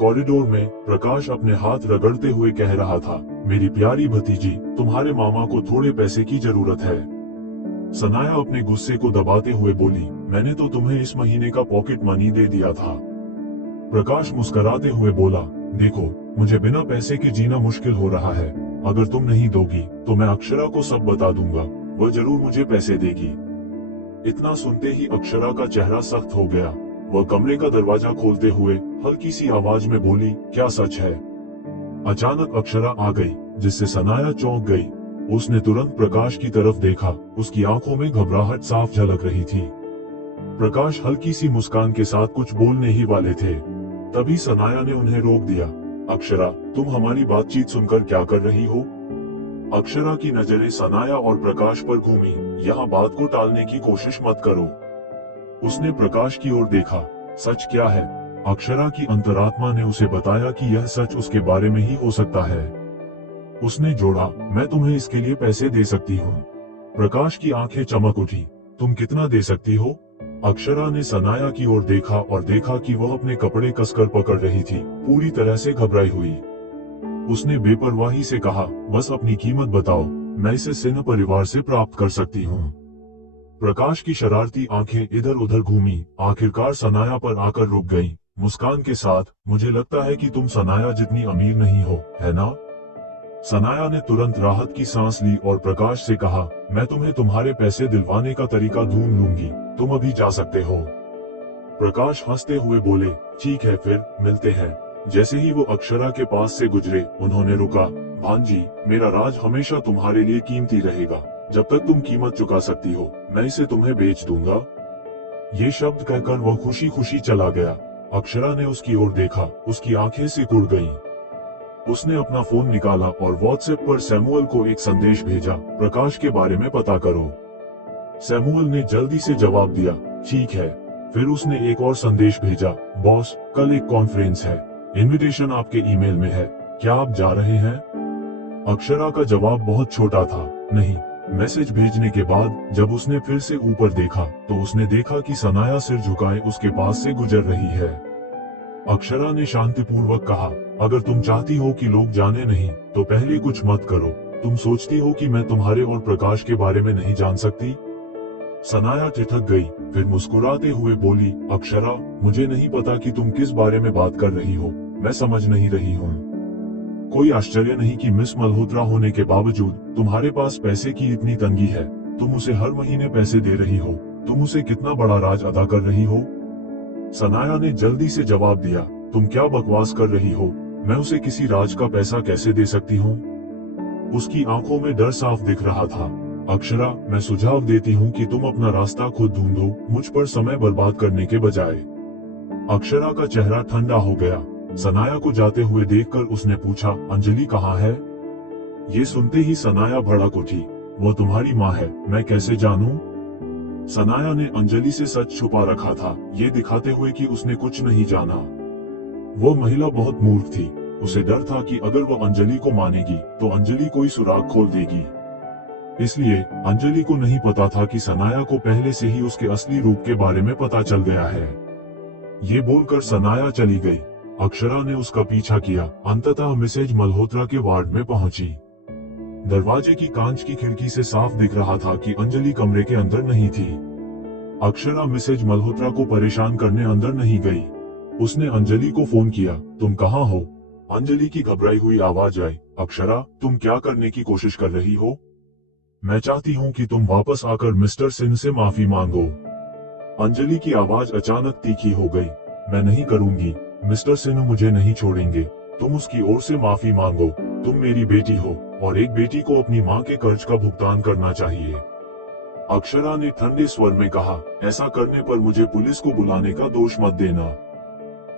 कॉरिडोर में प्रकाश अपने हाथ रगड़ते हुए कह रहा था, मेरी प्यारी भतीजी, तुम्हारे मामा को थोड़े पैसे की जरूरत है। सनाया अपने गुस्से को दबाते हुए बोली, मैंने तो तुम्हें इस महीने का पॉकेट मनी दे दिया था। प्रकाश मुस्कुराते हुए बोला, देखो, मुझे बिना पैसे के जीना मुश्किल हो रहा है। अगर तुम नहीं दोगी तो मैं अक्षरा को सब बता दूंगा, वह जरूर मुझे पैसे देगी। इतना सुनते ही अक्षरा का चेहरा सख्त हो गया। वह कमरे का दरवाजा खोलते हुए हल्की सी आवाज में बोली, क्या सच है? अचानक अक्षरा आ गई, जिससे सनाया चौंक गई। उसने तुरंत प्रकाश की तरफ देखा। उसकी आंखों में घबराहट साफ झलक रही थी। प्रकाश हल्की सी मुस्कान के साथ कुछ बोलने ही वाले थे, तभी सनाया ने उन्हें रोक दिया। अक्षरा, तुम हमारी बातचीत सुनकर क्या कर रही हो? अक्षरा की नजरें सनाया और प्रकाश पर घूमी। यहाँ बात को टालने की कोशिश मत करो। उसने प्रकाश की ओर देखा। सच क्या है? अक्षरा की अंतरात्मा ने उसे बताया कि यह सच उसके बारे में ही हो सकता है। उसने जोड़ा, मैं तुम्हें इसके लिए पैसे दे सकती हूँ। प्रकाश की आंखें चमक उठी। तुम कितना दे सकती हो? अक्षरा ने सनाया की ओर देखा और देखा कि वह अपने कपड़े कसकर पकड़ रही थी, पूरी तरह से घबराई हुई। उसने बेपरवाही से कहा, बस अपनी कीमत बताओ, मैं इसे सिन्हा परिवार से प्राप्त कर सकती हूँ। प्रकाश की शरारती आंखें इधर उधर घूमी, आखिरकार सनाया पर आकर रुक गईं, मुस्कान के साथ, मुझे लगता है कि तुम सनाया जितनी अमीर नहीं हो, है ना? सनाया ने तुरंत राहत की सांस ली और प्रकाश से कहा, मैं तुम्हें तुम्हारे पैसे दिलवाने का तरीका ढूंढ लूंगी, तुम अभी जा सकते हो। प्रकाश हंसते हुए बोले, ठीक है फिर मिलते हैं। जैसे ही वो अक्षरा के पास से गुजरे, उन्होंने रुका। भांजी, मेरा राज हमेशा तुम्हारे लिए कीमती रहेगा। जब तक तुम कीमत चुका सकती हो, मैं इसे तुम्हें बेच दूंगा। ये शब्द कहकर वह खुशी खुशी चला गया। अक्षरा ने उसकी ओर देखा, उसकी आंखें सिकुड़ गईं। उसने अपना फोन निकाला और व्हाट्सएप पर सैमुअल को एक संदेश भेजा, प्रकाश के बारे में पता करो। सैमुअल ने जल्दी से जवाब दिया, ठीक है। फिर उसने एक और संदेश भेजा, बॉस, कल एक कॉन्फ्रेंस है, इनविटेशन आपके ईमेल में है, क्या आप जा रहे हैं? अक्षरा का जवाब बहुत छोटा था, नहीं। मैसेज भेजने के बाद जब उसने फिर से ऊपर देखा तो उसने देखा कि सनाया सिर झुकाए उसके पास से गुजर रही है। अक्षरा ने शांतिपूर्वक कहा, अगर तुम चाहती हो कि लोग जाने नहीं, तो पहले कुछ मत करो। तुम सोचती हो कि मैं तुम्हारे और प्रकाश के बारे में नहीं जान सकती? सनाया ठिठक गई, फिर मुस्कुराते हुए बोली, अक्षरा, मुझे नहीं पता कि तुम किस बारे में बात कर रही हो, मैं समझ नहीं रही हूँ। कोई आश्चर्य नहीं कि मिस मल्होत्रा होने के बावजूद तुम्हारे पास पैसे की इतनी तंगी है। तुम उसे हर महीने पैसे दे रही हो, तुम उसे कितना बड़ा राज अदा कर रही हो? सनाया ने जल्दी से जवाब दिया, तुम क्या बकवास कर रही हो? मैं उसे किसी राज का पैसा कैसे दे सकती हूँ? उसकी आंखों में डर साफ दिख रहा था। अक्षरा, मैं सुझाव देती हूँ कि तुम अपना रास्ता खुद ढूंढो, मुझ पर समय बर्बाद करने के बजाय। अक्षरा का चेहरा ठंडा हो गया। सनाया को जाते हुए देखकर उसने पूछा, अंजलि कहाँ है? ये सुनते ही सनाया भड़क उठी, वो तुम्हारी माँ है, मैं कैसे जानूं? सनाया ने अंजलि से सच छुपा रखा था, ये दिखाते हुए कि उसने कुछ नहीं जाना। वो महिला बहुत मूर्ख थी, उसे डर था कि अगर वो अंजलि को मानेगी तो अंजलि कोई सुराग खोल देगी। इसलिए अंजलि को नहीं पता था कि सनाया को पहले से ही उसके असली रूप के बारे में पता चल गया है। ये बोलकर सनाया चली गई। अक्षरा ने उसका पीछा किया, अंततः मिसेज मल्होत्रा के वार्ड में पहुंची। दरवाजे की कांच की खिड़की से साफ दिख रहा था कि अंजलि कमरे के अंदर नहीं थी। अक्षरा मिसेज मल्होत्रा को परेशान करने अंदर नहीं गई। उसने अंजलि को फोन किया, तुम कहाँ हो? अंजलि की घबराई हुई आवाज आई, अक्षरा, तुम क्या करने की कोशिश कर रही हो? मैं चाहती हूँ कि तुम वापस आकर मिस्टर सिंह से माफी मांगो। अंजलि की आवाज अचानक तीखी हो गई, मैं नहीं करूंगी, मिस्टर सिन्हा मुझे नहीं छोड़ेंगे। तुम उसकी ओर से माफी मांगो, तुम मेरी बेटी हो और एक बेटी को अपनी माँ के कर्ज का भुगतान करना चाहिए। अक्षरा ने ठंडे स्वर में कहा, ऐसा करने पर मुझे पुलिस को बुलाने का दोष मत देना।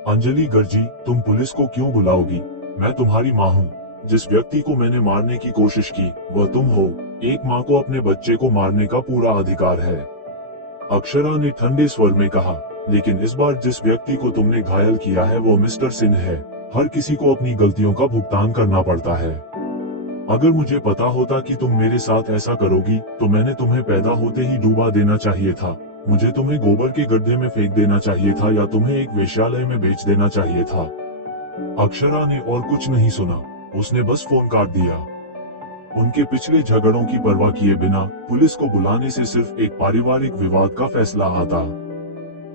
अंजलि गर्जी, तुम पुलिस को क्यों बुलाओगी? मैं तुम्हारी माँ हूँ। जिस व्यक्ति को मैंने मारने की कोशिश की वह तुम हो। एक माँ को अपने बच्चे को मारने का पूरा अधिकार है। अक्षरा ने ठंडे स्वर में कहा, लेकिन इस बार जिस व्यक्ति को तुमने घायल किया है वो मिस्टर सिंह है। हर किसी को अपनी गलतियों का भुगतान करना पड़ता है। अगर मुझे पता होता कि तुम मेरे साथ ऐसा करोगी तो मैंने तुम्हें पैदा होते ही डूबा देना चाहिए था। मुझे तुम्हें गोबर के गड्ढे में फेंक देना चाहिए था या तुम्हें एक वेश्यालय में बेच देना चाहिए था। अक्षरा ने और कुछ नहीं सुना, उसने बस फोन काट दिया। उनके पिछले झगड़ों की परवाह किए बिना पुलिस को बुलाने से सिर्फ एक पारिवारिक विवाद का फैसला आता,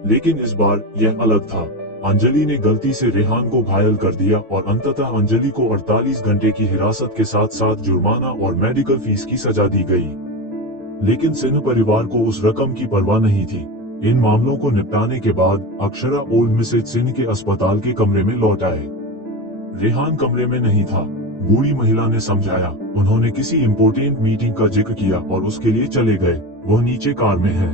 लेकिन इस बार यह अलग था। अंजलि ने गलती से रेहान को घायल कर दिया और अंततः अंजलि को 48 घंटे की हिरासत के साथ साथ जुर्माना और मेडिकल फीस की सजा दी गई। लेकिन सिन्हा परिवार को उस रकम की परवाह नहीं थी। इन मामलों को निपटाने के बाद अक्षरा ओल्ड मिसेज सिंह के अस्पताल के कमरे में लौट आए। रेहान कमरे में नहीं था। बूढ़ी महिला ने समझाया, उन्होंने किसी इम्पोर्टेंट मीटिंग का जिक्र किया और उसके लिए चले गए, वह नीचे कार में है।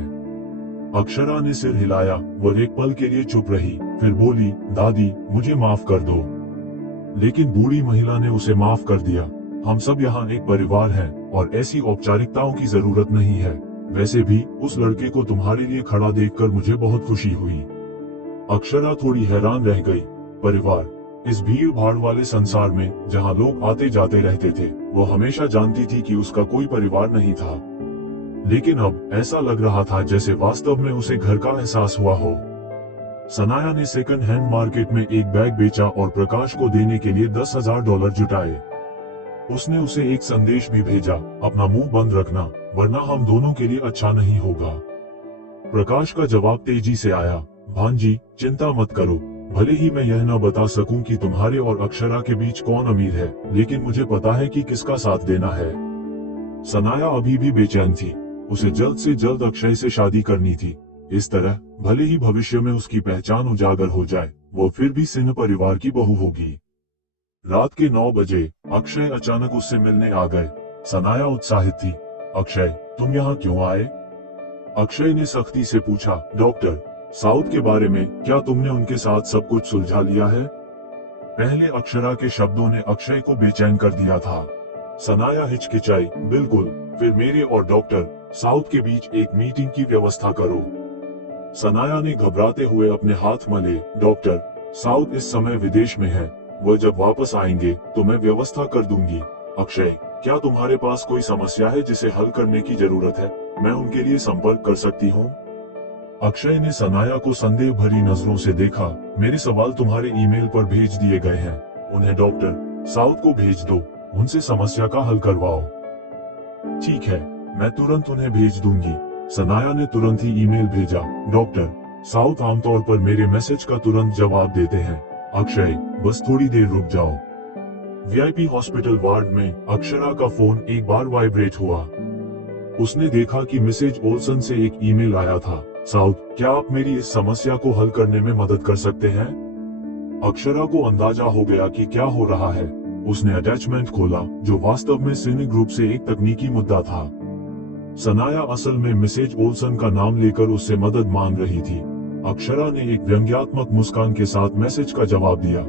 अक्षरा ने सिर हिलाया, वह एक पल के लिए चुप रही, फिर बोली, दादी मुझे माफ कर दो। लेकिन बूढ़ी महिला ने उसे माफ कर दिया। हम सब यहाँ एक परिवार हैं और ऐसी औपचारिकताओं की जरूरत नहीं है। वैसे भी उस लड़के को तुम्हारे लिए खड़ा देखकर मुझे बहुत खुशी हुई। अक्षरा थोड़ी हैरान रह गई। परिवार, इस भीड़ भाड़ वाले संसार में जहाँ लोग आते जाते रहते थे, वो हमेशा जानती थी कि उसका कोई परिवार नहीं था। लेकिन अब ऐसा लग रहा था जैसे वास्तव में उसे घर का एहसास हुआ हो। सनाया ने सेकंड हैंड मार्केट में एक बैग बेचा और प्रकाश को देने के लिए $10,000 जुटाए। उसने उसे एक संदेश भी भेजा, अपना मुंह बंद रखना, वरना हम दोनों के लिए अच्छा नहीं होगा। प्रकाश का जवाब तेजी से आया, भांजी, चिंता मत करो। भले ही मैं यह न बता सकूं कि तुम्हारे और अक्षरा के बीच कौन अमीर है, लेकिन मुझे पता है कि किसका साथ देना है। सनाया अभी भी बेचैन थी। उसे जल्द से जल्द अक्षय से शादी करनी थी। इस तरह भले ही भविष्य में उसकी पहचान उजागर हो जाए, वो फिर भी सिंह परिवार की बहू होगी। रात के 9 बजे अक्षय अचानक उससे मिलने आ गए। सनाया उत्साहित थी। अक्षय, तुम यहाँ क्यों आए? अक्षय ने सख्ती से पूछा। डॉक्टर साउथ के बारे में क्या तुमने उनके साथ सब कुछ सुलझा लिया है? पहले अक्षरा के शब्दों ने अक्षय को बेचैन कर दिया था। सनाया हिचकिचाई। बिल्कुल, फिर मेरे और डॉक्टर साउथ के बीच एक मीटिंग की व्यवस्था करो। सनाया ने घबराते हुए अपने हाथ मले। डॉक्टर साउथ इस समय विदेश में है, वह जब वापस आएंगे तो मैं व्यवस्था कर दूंगी। अक्षय, क्या तुम्हारे पास कोई समस्या है जिसे हल करने की जरूरत है? मैं उनके लिए संपर्क कर सकती हूँ? अक्षय ने सनाया को संदेह भरी नजरों से देखा। मेरे सवाल तुम्हारे ईमेल पर भेज दिए गए हैं, उन्हें डॉक्टर साउथ को भेज दो, उनसे समस्या का हल करवाओ। ठीक है, मैं तुरंत उन्हें भेज दूंगी। सनाया ने तुरंत ही ईमेल भेजा। डॉक्टर साउथ आमतौर पर मेरे मैसेज का तुरंत जवाब देते हैं। अक्षय, बस थोड़ी देर रुक जाओ। वीआईपी हॉस्पिटल वार्ड में अक्षरा का फोन एक बार वाइब्रेट हुआ। उसने देखा कि मिसेज ओल्सन से एक ईमेल आया था। साउथ, क्या आप मेरी इस समस्या को हल करने में मदद कर सकते हैं? अक्षरा को अंदाजा हो गया कि क्या हो रहा है। उसने अटैचमेंट खोला, जो वास्तव में सिने ग्रुप से एक तकनीकी मुद्दा था। सनाया असल में मिसेज ओल्सन का नाम लेकर उससे मदद मांग रही थी। अक्षरा ने एक व्यंग्यात्मक मुस्कान के साथ मैसेज का जवाब दिया।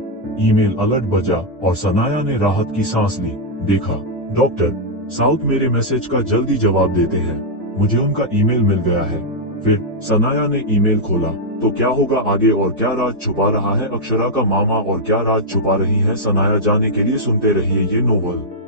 ईमेल अलर्ट बजा और सनाया ने राहत की सांस ली। देखा, डॉक्टर साउथ मेरे मैसेज का जल्दी जवाब देते हैं, मुझे उनका ईमेल मिल गया है। फिर सनाया ने ईमेल खोला। तो क्या होगा आगे और क्या राज छुपा रहा है अक्षरा का मामा और क्या राज छुपा रही है सनाया? जाने के लिए सुनते रहिए ये नोवेल।